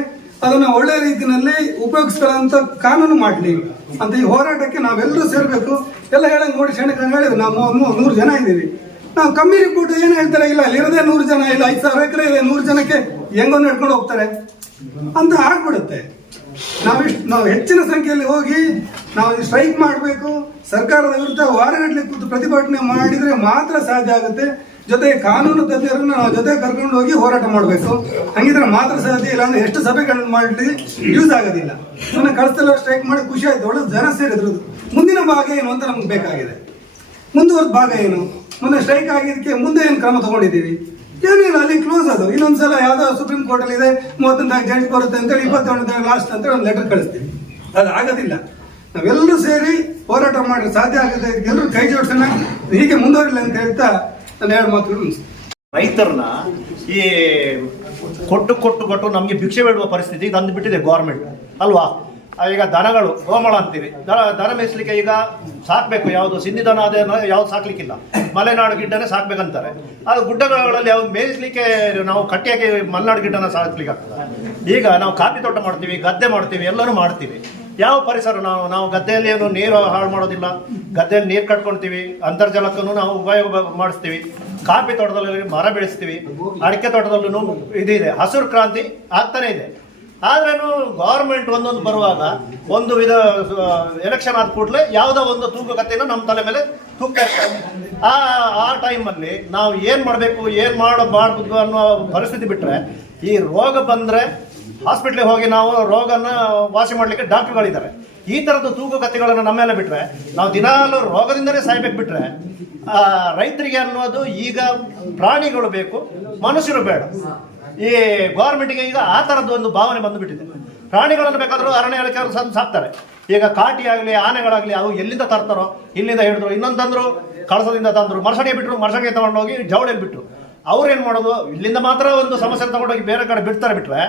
ಅದನ್ನ ಒಳ್ಳೆ ರೀತಿಯಲ್ಲಿ ಉಪಯೋಗಿಸ್ಕೊಳ್ಳೋಂಥ ಕಾನೂನು ಮಾಡಲಿ ಅಂತ ಈ ಹೋರಾಟಕ್ಕೆ ನಾವೆಲ್ಲರೂ ಸೇರ್ಬೇಕು. ಎಲ್ಲ ಹೇಳಂಗೆ ನೋಡಿ ಶೆಣಕಂಗೆ ಹೇಳಿದ್ರು, ನಾವು 100 ಜನ ಇದ್ದೀವಿ. ನಾವು ಕಮ್ಮಿ ರಿಪೋರ್ಟ್ ಏನು ಹೇಳ್ತಾರೆ, ಇಲ್ಲ ಅಲ್ಲಿರೋದೇ 100 ಜನ, ಇಲ್ಲ 5,000 ಎಕರೆ ಇದೆ, 100 ಜನಕ್ಕೆ ಹೆಂಗೋ ನಡ್ಕೊಂಡು ಹೋಗ್ತಾರೆ ಅಂತ ಆಗ್ಬಿಡುತ್ತೆ. ನಾವು ಹೆಚ್ಚಿನ ಸಂಖ್ಯೆಯಲ್ಲಿ ಹೋಗಿ ನಾವು ಸ್ಟ್ರೈಕ್ ಮಾಡಬೇಕು. ಸರ್ಕಾರದ ವಿರುದ್ಧ ವಾರಗಟ್ಟಲೆ ಕೂತು ಪ್ರತಿಭಟನೆ ಮಾಡಿದರೆ ಮಾತ್ರ ಸಾಧ್ಯ ಆಗುತ್ತೆ. ಜೊತೆಗೆ ಕಾನೂನು ತಜ್ಞರನ್ನು ನಾವು ಜೊತೆ ಕರ್ಕೊಂಡು ಹೋಗಿ ಹೋರಾಟ ಮಾಡಬೇಕು. ಹಂಗಿದ್ರೆ ಮಾತ್ರ ಸಾಧ್ಯ. ಇಲ್ಲ ಅಂದ್ರೆ ಎಷ್ಟು ಸಭೆಗಳನ್ನು ಮಾಡಿ ಯೂಸ್ ಆಗೋದಿಲ್ಲ. ನನ್ನ ಕಳಿಸಲ್ಲ ಸ್ಟ್ರೈಕ್ ಮಾಡಿ ಖುಷಿ ಆಯ್ತು, ಒಳ್ಳೆ ಜನ ಸೇರಿದ್ರು. ಮುಂದಿನ ಭಾಗ ಏನು ಅಂತ ನಮ್ಗೆ ಬೇಕಾಗಿದೆ. ಮುಂದುವರೆದ ಭಾಗ ಏನು? ಮೊನ್ನೆ ಸ್ಟ್ರೈಕ್ ಆಗಿದ್ದಕ್ಕೆ ಮುಂದೆ ಏನು ಕ್ರಮ ತಗೊಂಡಿದ್ದೀವಿ? ಏನಿಲ್ಲ, ಅಲ್ಲಿ ಕ್ಲೋಸ್ ಅದು. ಇನ್ನೊಂದ್ಸಲ ಯಾವ್ದೋ ಸುಪ್ರೀಂ ಕೋರ್ಟ್ ಅಲ್ಲಿ ಇದೆ, 31 ಜಡ್ಜ್ ಬರುತ್ತೆ ಅಂತೇಳಿ 27 ಲಾಸ್ಟ್ ಅಂತೇಳಿ ಒಂದು ಲೆಟರ್ ಕಳಿಸ್ತೀವಿ. ಅದು ಆಗೋದಿಲ್ಲ. ನಾವೆಲ್ಲರೂ ಸೇರಿ ಹೋರಾಟ ಮಾಡಿ ಸಾಧ್ಯ ಆಗುತ್ತೆ. ಎಲ್ಲರೂ ಕೈ ಜೋಡಿಸೋಣ, ಹೀಗೆ ಮುಂದುವರಿಲ್ಲ ಅಂತ ಹೇಳ್ತಾ ನಾನು 2 ಮಾತುಗಳು ರೈತರನ್ನ ಈ ಕೊಟ್ಟು ನಮಗೆ ಭಿಕ್ಷೆ ಬೇಡುವ ಪರಿಸ್ಥಿತಿ ತಂದು ಬಿಟ್ಟಿದೆ ಗೌರ್ಮೆಂಟ್ ಅಲ್ವಾ. ಈಗ ದನಗಳು ಗೋಮಳ ಅಂತೀವಿ, ದನ ಮೇಯಿಸ್ಲಿಕ್ಕೆ ಈಗ ಸಾಕ್ಬೇಕು. ಯಾವುದು ಸಿಂಧಿ ದನ ಅದೇನೋ ಯಾವ್ದು ಸಾಕ್ಲಿಕ್ಕಿಲ್ಲ, ಮಲೆನಾಡು ಗಿಡ್ಡನೇ ಸಾಕ್ಬೇಕಂತಾರೆ. ಅದು ಗುಡ್ಡಗಳಲ್ಲಿ ಯಾವ್ದು ಮೇಯಿಸ್ಲಿಕ್ಕೆ ನಾವು ಕಟ್ಟಿಯಾಗಿ ಮಲೆನಾಡು ಗಿಡ್ಡನ ಸಾಕ್ಲಿಕ್ಕೆ ಆಗ್ತದೆ. ಈಗ ನಾವು ಕಾಫಿ ತೋಟ ಮಾಡ್ತೀವಿ, ಗದ್ದೆ ಮಾಡ್ತೀವಿ, ಎಲ್ಲರೂ ಮಾಡ್ತೀವಿ. ಯಾವ ಪರಿಸರ ನಾವು ಗದ್ದೆಯಲ್ಲಿ ಏನು ನೀರು ಹಾಳು ಮಾಡೋದಿಲ್ಲ. ಗದ್ದೆಯಲ್ಲಿ ನೀರು ಕಟ್ಕೊಳ್ತೀವಿ, ಅಂತರ್ಜಲಕ್ಕೂ ನಾವು ಉಪಯೋಗ ಮಾಡಿಸ್ತೀವಿ. ಕಾಫಿ ತೋಟದಲ್ಲಿ ಮರ ಬೆಳೆಸ್ತೀವಿ, ಅಡಿಕೆ ತೋಟದಲ್ಲೂ ಇದಿದೆ, ಹಸಿರು ಕ್ರಾಂತಿ ಆಗ್ತಾನೆ ಇದೆ. ಆದ್ರೂ ಗೌರ್ಮೆಂಟ್ ಒಂದೊಂದು ಬರುವಾಗ ಒಂದು ಎಲೆಕ್ಷನ್ ಆದ ಕೂಡಲೇ ಯಾವುದೋ ಒಂದು ತೂಕಕತೆಯನ್ನು ನಮ್ಮ ತಲೆ ಮೇಲೆ ತೂಗ್ತಾ ಇರ್ತಾರೆ. ಆ ಟೈಮಲ್ಲಿ ನಾವು ಏನು ಮಾಡಬೇಕು, ಏನು ಮಾಡಬಾರ್ದು ಅನ್ನೋ ಪರಿಸ್ಥಿತಿ ಬಿಟ್ಟರೆ, ಈ ರೋಗ ಬಂದರೆ ಹಾಸ್ಪಿಟ್ಲಿಗೆ ಹೋಗಿ ನಾವು ರೋಗನ ವಾಸಿ ಮಾಡಲಿಕ್ಕೆ ಡಾಕ್ಟರ್ಗಳಿದ್ದಾರೆ. ಈ ಥರದ್ದು ತೂಕಕತೆಗಳನ್ನು ನಮ್ಮ ಮೇಲೆ ಬಿಟ್ಟರೆ, ನಾವು ದಿನಾಲು ರೋಗದಿಂದಲೇ ಸಾಯ್ಬೇಕು. ಬಿಟ್ಟರೆ ರೈತರಿಗೆ ಅನ್ನೋದು ಈಗ ಪ್ರಾಣಿಗಳು ಬೇಕು, ಮನುಷ್ಯರು ಬೇಡ. ಈ ಗೌರ್ಮೆಂಟ್ಗೆ ಈಗ ಆ ಥರದ್ದು ಒಂದು ಭಾವನೆ ಬಂದುಬಿಟ್ಟಿದೆ. ಪ್ರಾಣಿಗಳನ್ನು ಬೇಕಾದರೂ ಅರಣ್ಯ ಇಲಾಖೆಯವರು ಸಾಕ್ತಾರೆ. ಈಗ ಕಾಟಿ ಆಗಲಿ, ಆನೆಗಳಾಗಲಿ, ಅವು ಎಲ್ಲಿಂದ ತರ್ತಾರೋ, ಇಲ್ಲಿಂದ ಹಿಡಿದ್ರು, ಇನ್ನೊಂದು ತಂದರು, ಕಳಸದಿಂದ ತಂದರು, ಮರ್ಸಡಿಗೆ ಬಿಟ್ಟರು, ಮರ್ಸಡಿಗೆ ತೊಗೊಂಡೋಗಿ ಜವಳಿಯಲ್ಲಿ ಬಿಟ್ಟರು. ಅವ್ರೇನು ಮಾಡೋದು, ಇಲ್ಲಿಂದ ಮಾತ್ರ ಒಂದು ಸಮಸ್ಯೆ ತಗೊಂಡೋಗಿ ಬೇರೆ ಕಡೆ ಬಿಡ್ತಾರೆ. ಬಿಟ್ಟರೆ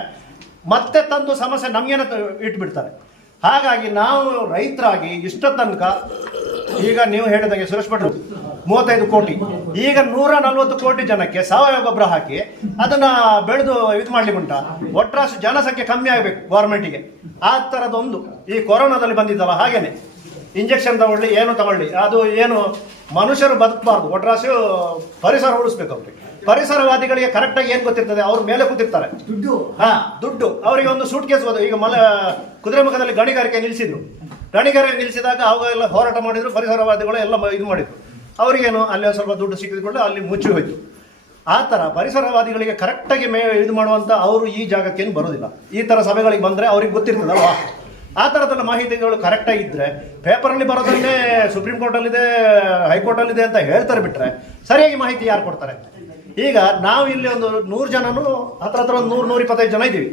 ಮತ್ತೆ ತಂದು ಸಮಸ್ಯೆ ನಮಗೇನ ಇಟ್ಬಿಡ್ತಾರೆ. ಹಾಗಾಗಿ ನಾವು ರೈತರಾಗಿ ಇಷ್ಟ ತನಕ, ಈಗ ನೀವು ಹೇಳಿದಂಗೆ ಸುರೇಶ್ ಭಟ್ರು 35 ಕೋಟಿ, ಈಗ 140 ಕೋಟಿ ಜನಕ್ಕೆ ಸಾವಯವ ಗೊಬ್ಬರ ಹಾಕಿ ಅದನ್ನ ಬೆಳೆದು ಇದು ಮಾಡ್ಲಿಕ್ಕೆ ಉಂಟಾ? ಒಟ್ರಾಶಿ ಜನಸಂಖ್ಯೆ ಕಮ್ಮಿ ಆಗಬೇಕು ಗೌರ್ಮೆಂಟಿಗೆ. ಆ ಥರದೊಂದು ಈ ಕೊರೋನಾದಲ್ಲಿ ಬಂದಿದ್ದಲ್ಲ, ಹಾಗೇನೆ ಇಂಜೆಕ್ಷನ್ ತಗೊಳ್ಳಿ, ಏನು ತಗೊಳ್ಳಿ, ಅದು ಏನು ಮನುಷ್ಯರು ಬದುಕಬಾರ್ದು, ಒಟ್ರಾಶಿ ಪರಿಸರ ಉಳಿಸ್ಬೇಕು. ಅವ್ರಿಗೆ ಪರಿಸರವಾದಿಗಳಿಗೆ ಕರೆಕ್ಟಾಗಿ ಏನು ಗೊತ್ತಿರ್ತದೆ, ಅವ್ರ ಮೇಲೆ ಕೂತಿರ್ತಾರೆ ದುಡ್ಡು. ಅವರಿಗೆ ಒಂದು ಸೂಟ್ ಕೇಸ್ ಹೋದ. ಈಗ ಕುದುರೆಮುಖದಲ್ಲಿ ಗಣಿಗಾರಿಕೆ ನಿಲ್ಲಿಸಿದ್ರು. ಗಣಿಗಾರಿಕೆ ನಿಲ್ಲಿಸಿದಾಗ ಅವಾಗೆಲ್ಲ ಹೋರಾಟ ಮಾಡಿದ್ರು, ಪರಿಸರವಾದಿಗಳು ಎಲ್ಲ ಇದು ಮಾಡಿದ್ರು. ಅವರಿಗೇನು ಅಲ್ಲಿ ಸ್ವಲ್ಪ ದುಡ್ಡು ಸಿಕ್ಕಿದ್ಕೊಂಡು ಅಲ್ಲಿ ಮುಚ್ಚಿ ಹೋಯ್ತು. ಆ ಥರ ಪರಿಸರವಾದಿಗಳಿಗೆ ಕರೆಕ್ಟಾಗಿ ಇದು ಮಾಡುವಂಥ ಅವರು ಈ ಜಾಗಕ್ಕೇನು ಬರೋದಿಲ್ಲ. ಈ ಥರ ಸಭೆಗಳಿಗೆ ಬಂದರೆ ಅವ್ರಿಗೆ ಗೊತ್ತಿರ್ತದಲ್ವಾ. ಆ ಥರದೆಲ್ಲ ಮಾಹಿತಿಗಳು ಕರೆಕ್ಟಾಗಿದ್ದರೆ ಪೇಪರಲ್ಲಿ ಬರೋದನ್ನೇ ಸುಪ್ರೀಂ ಕೋರ್ಟಲ್ಲಿದೆ, ಹೈಕೋರ್ಟಲ್ಲಿದೆ ಅಂತ ಹೇಳ್ತಾರೆ. ಬಿಟ್ಟರೆ ಸರಿಯಾಗಿ ಮಾಹಿತಿ ಯಾರು ಕೊಡ್ತಾರೆ? ಈಗ ನಾವು ಇಲ್ಲಿ ಒಂದು 100 ಜನನು ಹತ್ರ ಒಂದು 100-125 ಜನ ಇದ್ದೀವಿ.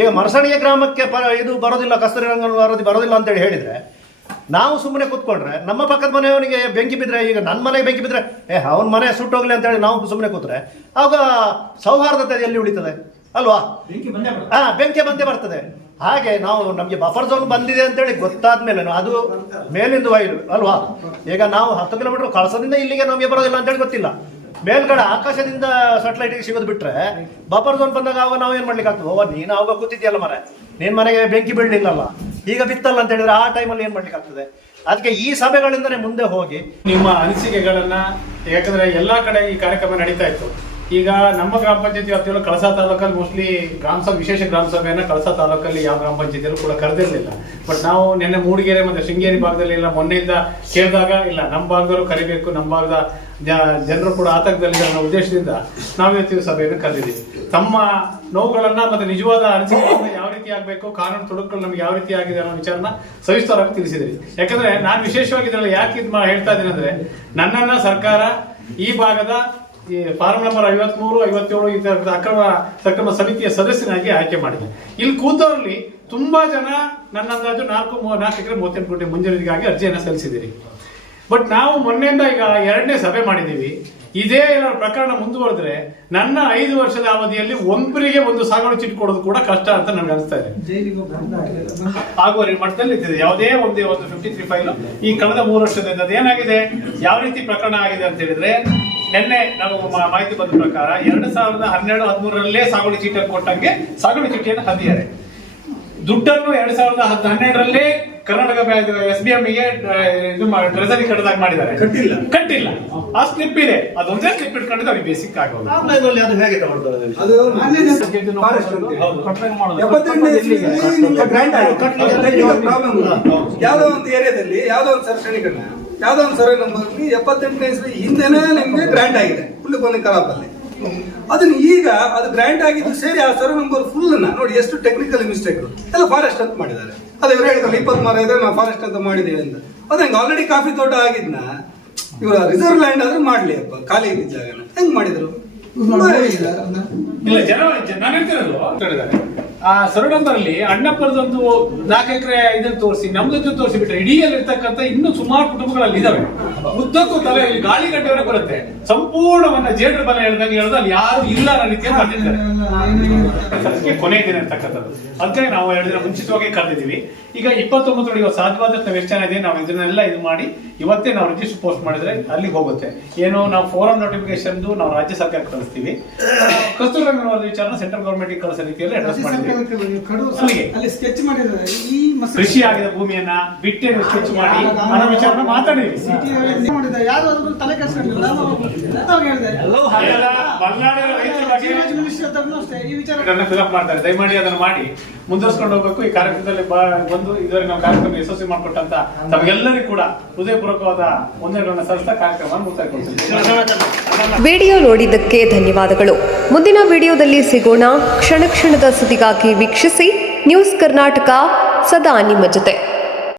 ಈಗ ಮರಸಣಿಗೆ ಗ್ರಾಮಕ್ಕೆ ಇದು ಬರೋದಿಲ್ಲ, ಕಸ್ತೂರಿ ರಂಗನ ವರದಿ ಬರೋದಿಲ್ಲ ಅಂತೇಳಿ ಹೇಳಿದರೆ ನಾವು ಸುಮ್ಮನೆ ಕೂತ್ಕೊಂಡ್ರೆ, ನಮ್ಮ ಪಕ್ಕದ ಮನೆಯವನಿಗೆ ಬೆಂಕಿ ಬಿದ್ದರೆ, ಈಗ ನನ್ನ ಮನೆಗೆ ಬೆಂಕಿ ಬಿದ್ದರೆ ಅವನ ಮನೆ ಸುಟ್ಟೋಗ್ಲಿ ಅಂತೇಳಿ ನಾವು ಸುಮ್ಮನೆ ಕೂತ್ರೆ ಆಗ ಸೌಹಾರ್ದತೆ ಎಲ್ಲಿ ಉಳಿತದೆ ಅಲ್ವಾ? ಬೆಂಕಿ ಬಂದೇ ಬರ್ತದೆ. ಹಾಗೆ ನಾವು ನಮಗೆ ಬಫರ್ ಝೋನ್ ಬಂದಿದೆ ಅಂತೇಳಿ ಗೊತ್ತಾದ ಮೇಲೆ ಅದು ಮೇಲಿಂದ ವೈರು ಅಲ್ವಾ. ಈಗ ನಾವು 10 ಕಿಲೋಮೀಟರ್ ಕಳಸದಿಂದ ಇಲ್ಲಿಗೆ ನಮಗೆ ಬರೋದಿಲ್ಲ ಅಂತೇಳಿ ಗೊತ್ತಿಲ್ಲ. ಮೇಲ್ಗಡೆ ಆಕಾಶದಿಂದ ಸ್ಯಾಟಲೈಟಿಗೆ ಸಿಗೋದು ಬಿಟ್ರೆ ಬಫರ್ ಝೋನ್ ಬಂದಾಗ ಅವಾಗ ನಾವು ಏನು ಮಾಡ್ಲಿಕ್ಕೆ ಆಗ್ತದೆ? ನೀನು ಅವಾಗ ಕೂತಿದ್ಯಲ್ಲ ಮನೆ, ನಿನ್ನ ಮನೆಗೆ ಬೆಂಕಿ ಬೀಳಲಿಲ್ಲಲ್ಲ, ಈಗ ಬಿತ್ತಲ್ಲ ಅಂತ ಹೇಳಿದ್ರೆ ಆ ಟೈಮಲ್ಲಿ ಏನು ಮಾಡ್ಲಿಕ್ಕೆ ಆಗ್ತದೆ? ಅದಕ್ಕೆ ಈ ಸಭೆಗಳಿಂದನೇ ಮುಂದೆ ಹೋಗಿ ನಿಮ್ಮ ಅನಿಸಿಕೆಗಳನ್ನ, ಯಾಕಂದ್ರೆ ಎಲ್ಲಾ ಕಡೆ ಈ ಕಾರ್ಯಕ್ರಮ ನಡೀತಾ ಇತ್ತು. ಈಗ ನಮ್ಮ ಗ್ರಾಮ ಪಂಚಾಯತಿ ವ್ಯಾಪ್ತಿಯಲ್ಲಿ ಕಳಸಾ ತಾಲೂಕಲ್ಲಿ ಮೋಸ್ಟ್ಲಿ ವಿಶೇಷ ಗ್ರಾಮ ಸಭೆಯನ್ನ ಕಳಸಾ ತಾಲೂಕಲ್ಲಿ ಯಾವ ಗ್ರಾಮ ಪಂಚಾಯತಿಯಲ್ಲೂ ಕೂಡ ಕರೆದಿರಲಿಲ್ಲ. ಬಟ್ ನಾವು ನಿನ್ನೆ ಮೂಡಿಗೆರೆ ಮತ್ತೆ ಶೃಂಗೇರಿ ಭಾಗದಲ್ಲಿ ಎಲ್ಲ ಮೊನ್ನೆಯಿಂದ ಕೇಳಿದಾಗ ಇಲ್ಲ ನಮ್ಮ ಭಾಗದಲ್ಲೂ ಕರಿಬೇಕು, ನಮ್ಮ ಭಾಗದ ಜನರು ಕೂಡ ಆತಂಕದಲ್ಲಿದ್ದಾರೆ ಅನ್ನೋ ಉದ್ದೇಶದಿಂದ ನಾವು ಇವತ್ತು ಸಭೆಯನ್ನು ಕರೆದಿದ್ದೀವಿ. ತಮ್ಮ ನೋವುಗಳನ್ನ ಮತ್ತೆ ನಿಜವಾದ ಅನಿಸಿಕೆಗಳನ್ನ ಯಾವ ರೀತಿ ಆಗಬೇಕು, ಕಾನೂನು ತೊಡಕುಗಳು ನಮ್ಗೆ ಯಾವ ರೀತಿ ಆಗಿದೆ ಅನ್ನೋ ವಿಚಾರನ ಸವಿಸ್ತಾರವಾಗಿ ತಿಳಿಸಿದ್ರಿ. ಯಾಕಂದ್ರೆ ನಾನು ವಿಶೇಷವಾಗಿ ಇದರಲ್ಲಿ ಯಾಕೆ ಹೇಳ್ತಾ ಇದ್ದೀನಿ ಅಂದ್ರೆ, ನನ್ನನ್ನ ಸರ್ಕಾರ ಈ ಭಾಗದ ಈ ಫಾರ್ಮ್ ನಂಬರ್ 53, 57 ಈ ತರದ ಅಕ್ರಮ ಸಮಿತಿಯ ಸದಸ್ಯನಾಗಿ ಆಯ್ಕೆ ಮಾಡಿದೆ. ಇಲ್ಲಿ ಕೂತವರಲ್ಲಿ ತುಂಬಾ ಜನ ನನ್ನ ಅಂದಾಜು 4 ಎಕರೆ 38 ಗುಂಟೆ ಮಂಜೂರಿಗಾಗಿ ಅರ್ಜಿಯನ್ನು ಸಲ್ಲಿಸಿದ್ದೀರಿ. ಬಟ್ ನಾವು ಮೊನ್ನೆಯಿಂದ ಈಗ 2ನೇ ಸಭೆ ಮಾಡಿದ್ದೀವಿ. ಇದೇ ಏನಾದ್ರು ಪ್ರಕರಣ ಮುಂದುವರೆದ್ರೆ ನನ್ನ 5 ವರ್ಷದ ಅವಧಿಯಲ್ಲಿ ಒಬ್ಬರಿಗೆ ಒಂದು ಸಾಗಣೆ ಚೀಟಿ ಕೊಡೋದು ಕೂಡ ಕಷ್ಟ ಅಂತ ನನಗೆ ಅನಿಸ್ತಾ ಇದೆ. ಆಗುವ ಮಟ್ಟದಲ್ಲಿ ಇದ್ದಿದೆ. ಯಾವುದೇ ಒಂದು 53 ಫೈಲ್ ಈ ಕಳೆದ 3 ವರ್ಷದಿಂದ ಅದೇನಾಗಿದೆ, ಯಾವ ರೀತಿ ಪ್ರಕರಣ ಆಗಿದೆ ಅಂತ ಹೇಳಿದ್ರೆ, ನಿನ್ನೆ ನಮಗೆ ಮಾಹಿತಿ ಬಂದ ಪ್ರಕಾರ 2012-13 ಸಾಗುವಳಿ ಚೀಟಿಯನ್ನು ಕೊಟ್ಟಂಗೆ ಸಾಗುವಳಿ ಚೀಟಿಯನ್ನು ಹಂದಿದ್ದಾರೆ. ದುಡ್ಡನ್ನು 2012 ಕರ್ನಾಟಕ SBMಗೆ ಟ್ರೆಸರಿ ಕಟ್ಟದಾಗ ಮಾಡಿದ್ದಾರೆ. ಕಟ್ಟಿಲ್ಲ. ಆ ಸ್ಲಿಪ್ ಇದೆ, ಅದೊಂದೇ ಸ್ಲಿಪ್ ಇಟ್ಕೊಂಡಿದ್ದು ಅವ್ರಿಗೆ ಬೇಸಿಕ್ ಆಗೋದು. ಅದು ಹೇಗೆ ತಗೊಳ್ತಾರೆ? ಅದು ಫಾರೆಸ್ಟ್ ಅಂತ ಯಾವುದೋ ಒಂದು ಏರಿಯಾದಲ್ಲಿ ಯಾವುದೋ ಒಂದು ಸರ್ಕಾರಿಕರಣ ಯಾವುದೋ ಒಂದು ಸರ್ವೆ ನಂಬರ್ಲಿ 78ನೇ ಇಸ್ವಿ ಹಿಂದೆನೇ ನಿಮ್ಗೆ ಗ್ರಾಂಟ್ ಆಗಿದೆ ಹುಲ್ಲುಕೊನೆ ಕಲಾಪಲ್ಲಿ. ಅದನ್ನ ಈಗ ಅದು ಗ್ರಾಂಟ್ ಆಗಿದ್ದು ಸೇರಿ ಆ ಸರ್ವೆ ನಂಬರ್ ಫುಲ್ ನೋಡಿ ಎಷ್ಟು ಟೆಕ್ನಿಕಲ್ ಮಿಸ್ಟೇಕ್ ಎಲ್ಲ ಫಾರೆಸ್ಟ್ ಅಂತ ಮಾಡಿದ್ದಾರೆ. ಅದೇ ಇವ್ರು ಹೇಳಿದ್ರು 20 ಮರ ಇದ್ರೆ ನಾವು ಫಾರೆಸ್ಟ್ ಅಂತ ಮಾಡಿದೀವಿ ಅಂತ. ಅದಂಗೆ ಆಲ್ರೆಡಿ ಕಾಫಿ ತೋಟ ಆಗಿದ್ನ ಇವ್ರ ರಿಸರ್ವ್ ಲ್ಯಾಂಡ್ ಆದ್ರೆ ಮಾಡ್ಲಿ ಅಪ್ಪ, ಖಾಲಿ ಇದ್ದ ಜಾಗನ ಹೆಂಗ್ ಮಾಡಿದ್ರು? ಇಲ್ಲ, ನಾನು ಹೇಳ್ತಿರೋದು ಆ ಸರ್ವೆ ನಂಬರ್ ಅಲ್ಲಿ ಅಣ್ಣಪ್ಪರದೊಂದು 4 ಎಕರೆ ಇದನ್ನು ತೋರಿಸಿ ನಮ್ದೊಂದು ತೋರಿಸಿ ಬಿಟ್ರೆ ಇಡೀ ಇರ್ತಕ್ಕಂಥ ಇನ್ನೂ ಸುಮಾರು ಕುಟುಂಬಗಳಲ್ಲಿ ಇದಾವೆ. ಉದ್ದಕ್ಕೂ ತಲೆ ಇಲ್ಲಿ ಗಾಳಿಗಡ್ಡೆವರೆಗೆ ಬರುತ್ತೆ. ಸಂಪೂರ್ಣವನ್ನ ಜೇಡ್ರ ಬಲ ಹೇಳ್ದಂಗೆ ಹೇಳೋದು ಅಲ್ಲಿ ಯಾರು ಇಲ್ಲ ಅನ್ನೋ ರೀತಿಯಲ್ಲಿ ಬಂದಿರ್ತಾರೆ. ಕೊನೆ ದಿನ ಇರ್ತಕ್ಕಂಥದ್ದು. ಅದಕ್ಕೆ ನಾವು 2 ದಿನ ಮುಂಚಿತವಾಗಿ ಕರೆದಿದ್ದೀವಿ. ಈಗ 29 ಇವತ್ತು ಸಾಧ್ಯವಾದಷ್ಟು ನಾವು ಎಷ್ಟು ಜನ ಇದೆ ನಾವು ಇದನ್ನೆಲ್ಲ ಇದು ಮಾಡಿ ಇವತ್ತೇ ನಾವು ರಿಜಿಸ್ಟರ್ ಪೋಸ್ಟ್ ಮಾಡಿದ್ರೆ ಅಲ್ಲಿಗೆ ಹೋಗುತ್ತೆ. ಏನು ನಾವು ಫೋರಂ ನೋಟಿಫಿಕೇಶನ್ ನಾವು ರಾಜ್ಯ ಸರ್ಕಾರಕ್ಕೆ ಕಳಿಸ್ತೀವಿ. ಕಸ್ತೂರಿ ರಂಗನ್ ವರದಿ ವಿಚಾರನ ಸೆಂಟ್ರಲ್ ಗವರ್ಮೆಂಟ್ ಕಳಿಸೋ ರೀತಿಯಲ್ಲಿ ಅಡ್ರೆಸ್ ಮಾಡಿದ್ದೀವಿ. ಅಲ್ಲಿ ಸ್ಕೆಚ್ ಮಾಡಿದ್ದಾರೆ. ಈ ಕೃಷಿ ಆಗಿದ ಭೂಮಿಯನ್ನ ಬಿಟ್ಟೆ ಸ್ಕೆಚ್ ಮಾಡಿ ಅನ್ನೋ ವಿಚಾರನ ಮಾತಾಡಿದ್ವಿ. ಯಾರಾದ್ರೂ ತಲೆ ಕೆಡಿಸ್ಕೊಂಡಿಲ್ಲ. ಈ ವಿಚಾರ ಫಿಲಪ್ ಮಾಡ್ತಾರೆ. ದಯಮಾಡಿ ಅದನ್ನು ಮಾಡಿ ಮುಂದುವರ್ಸ್ಕೊಂಡು ಹೋಗ್ಬೇಕು. ಈ ಕಾರ್ಯಕ್ರಮದಲ್ಲಿ ಬಂದು ಇದುವರೆಗೆ ನಾವು ಕಾರ್ಯಕ್ರಮ ಯಶಸ್ವಿ ಮಾಡಿಕೊಟ್ಟಂತ ತಮಗೆಲ್ಲರಿಗೂ ಕೂಡ ಹೃದಯಪೂರ್ವಕವಾದ ವಂದನೆಗಳನ್ನು ಸಲ್ಲಿಸ್ತಾ ಕಾರ್ಯಕ್ರಮವನ್ನು ಮುಕ್ತಾಯಗೊಳಿಸ್ತೀವಿ. ವಿಡಿಯೋ ನೋಡಿದ್ದಕ್ಕೆ ಧನ್ಯವಾದಗಳು. ಮುಂದಿನ ವಿಡಿಯೋದಲ್ಲಿ ಸಿಗೋಣ. ಕ್ಷಣ ಕ್ಷಣದ ಸುದ್ದಿಗಾಗಿ ವೀಕ್ಷಿಸಿ ನ್ಯೂಸ್ ಕರ್ನಾಟಕ, ಸದಾ ನಿಮ್ಮ ಜೊತೆ.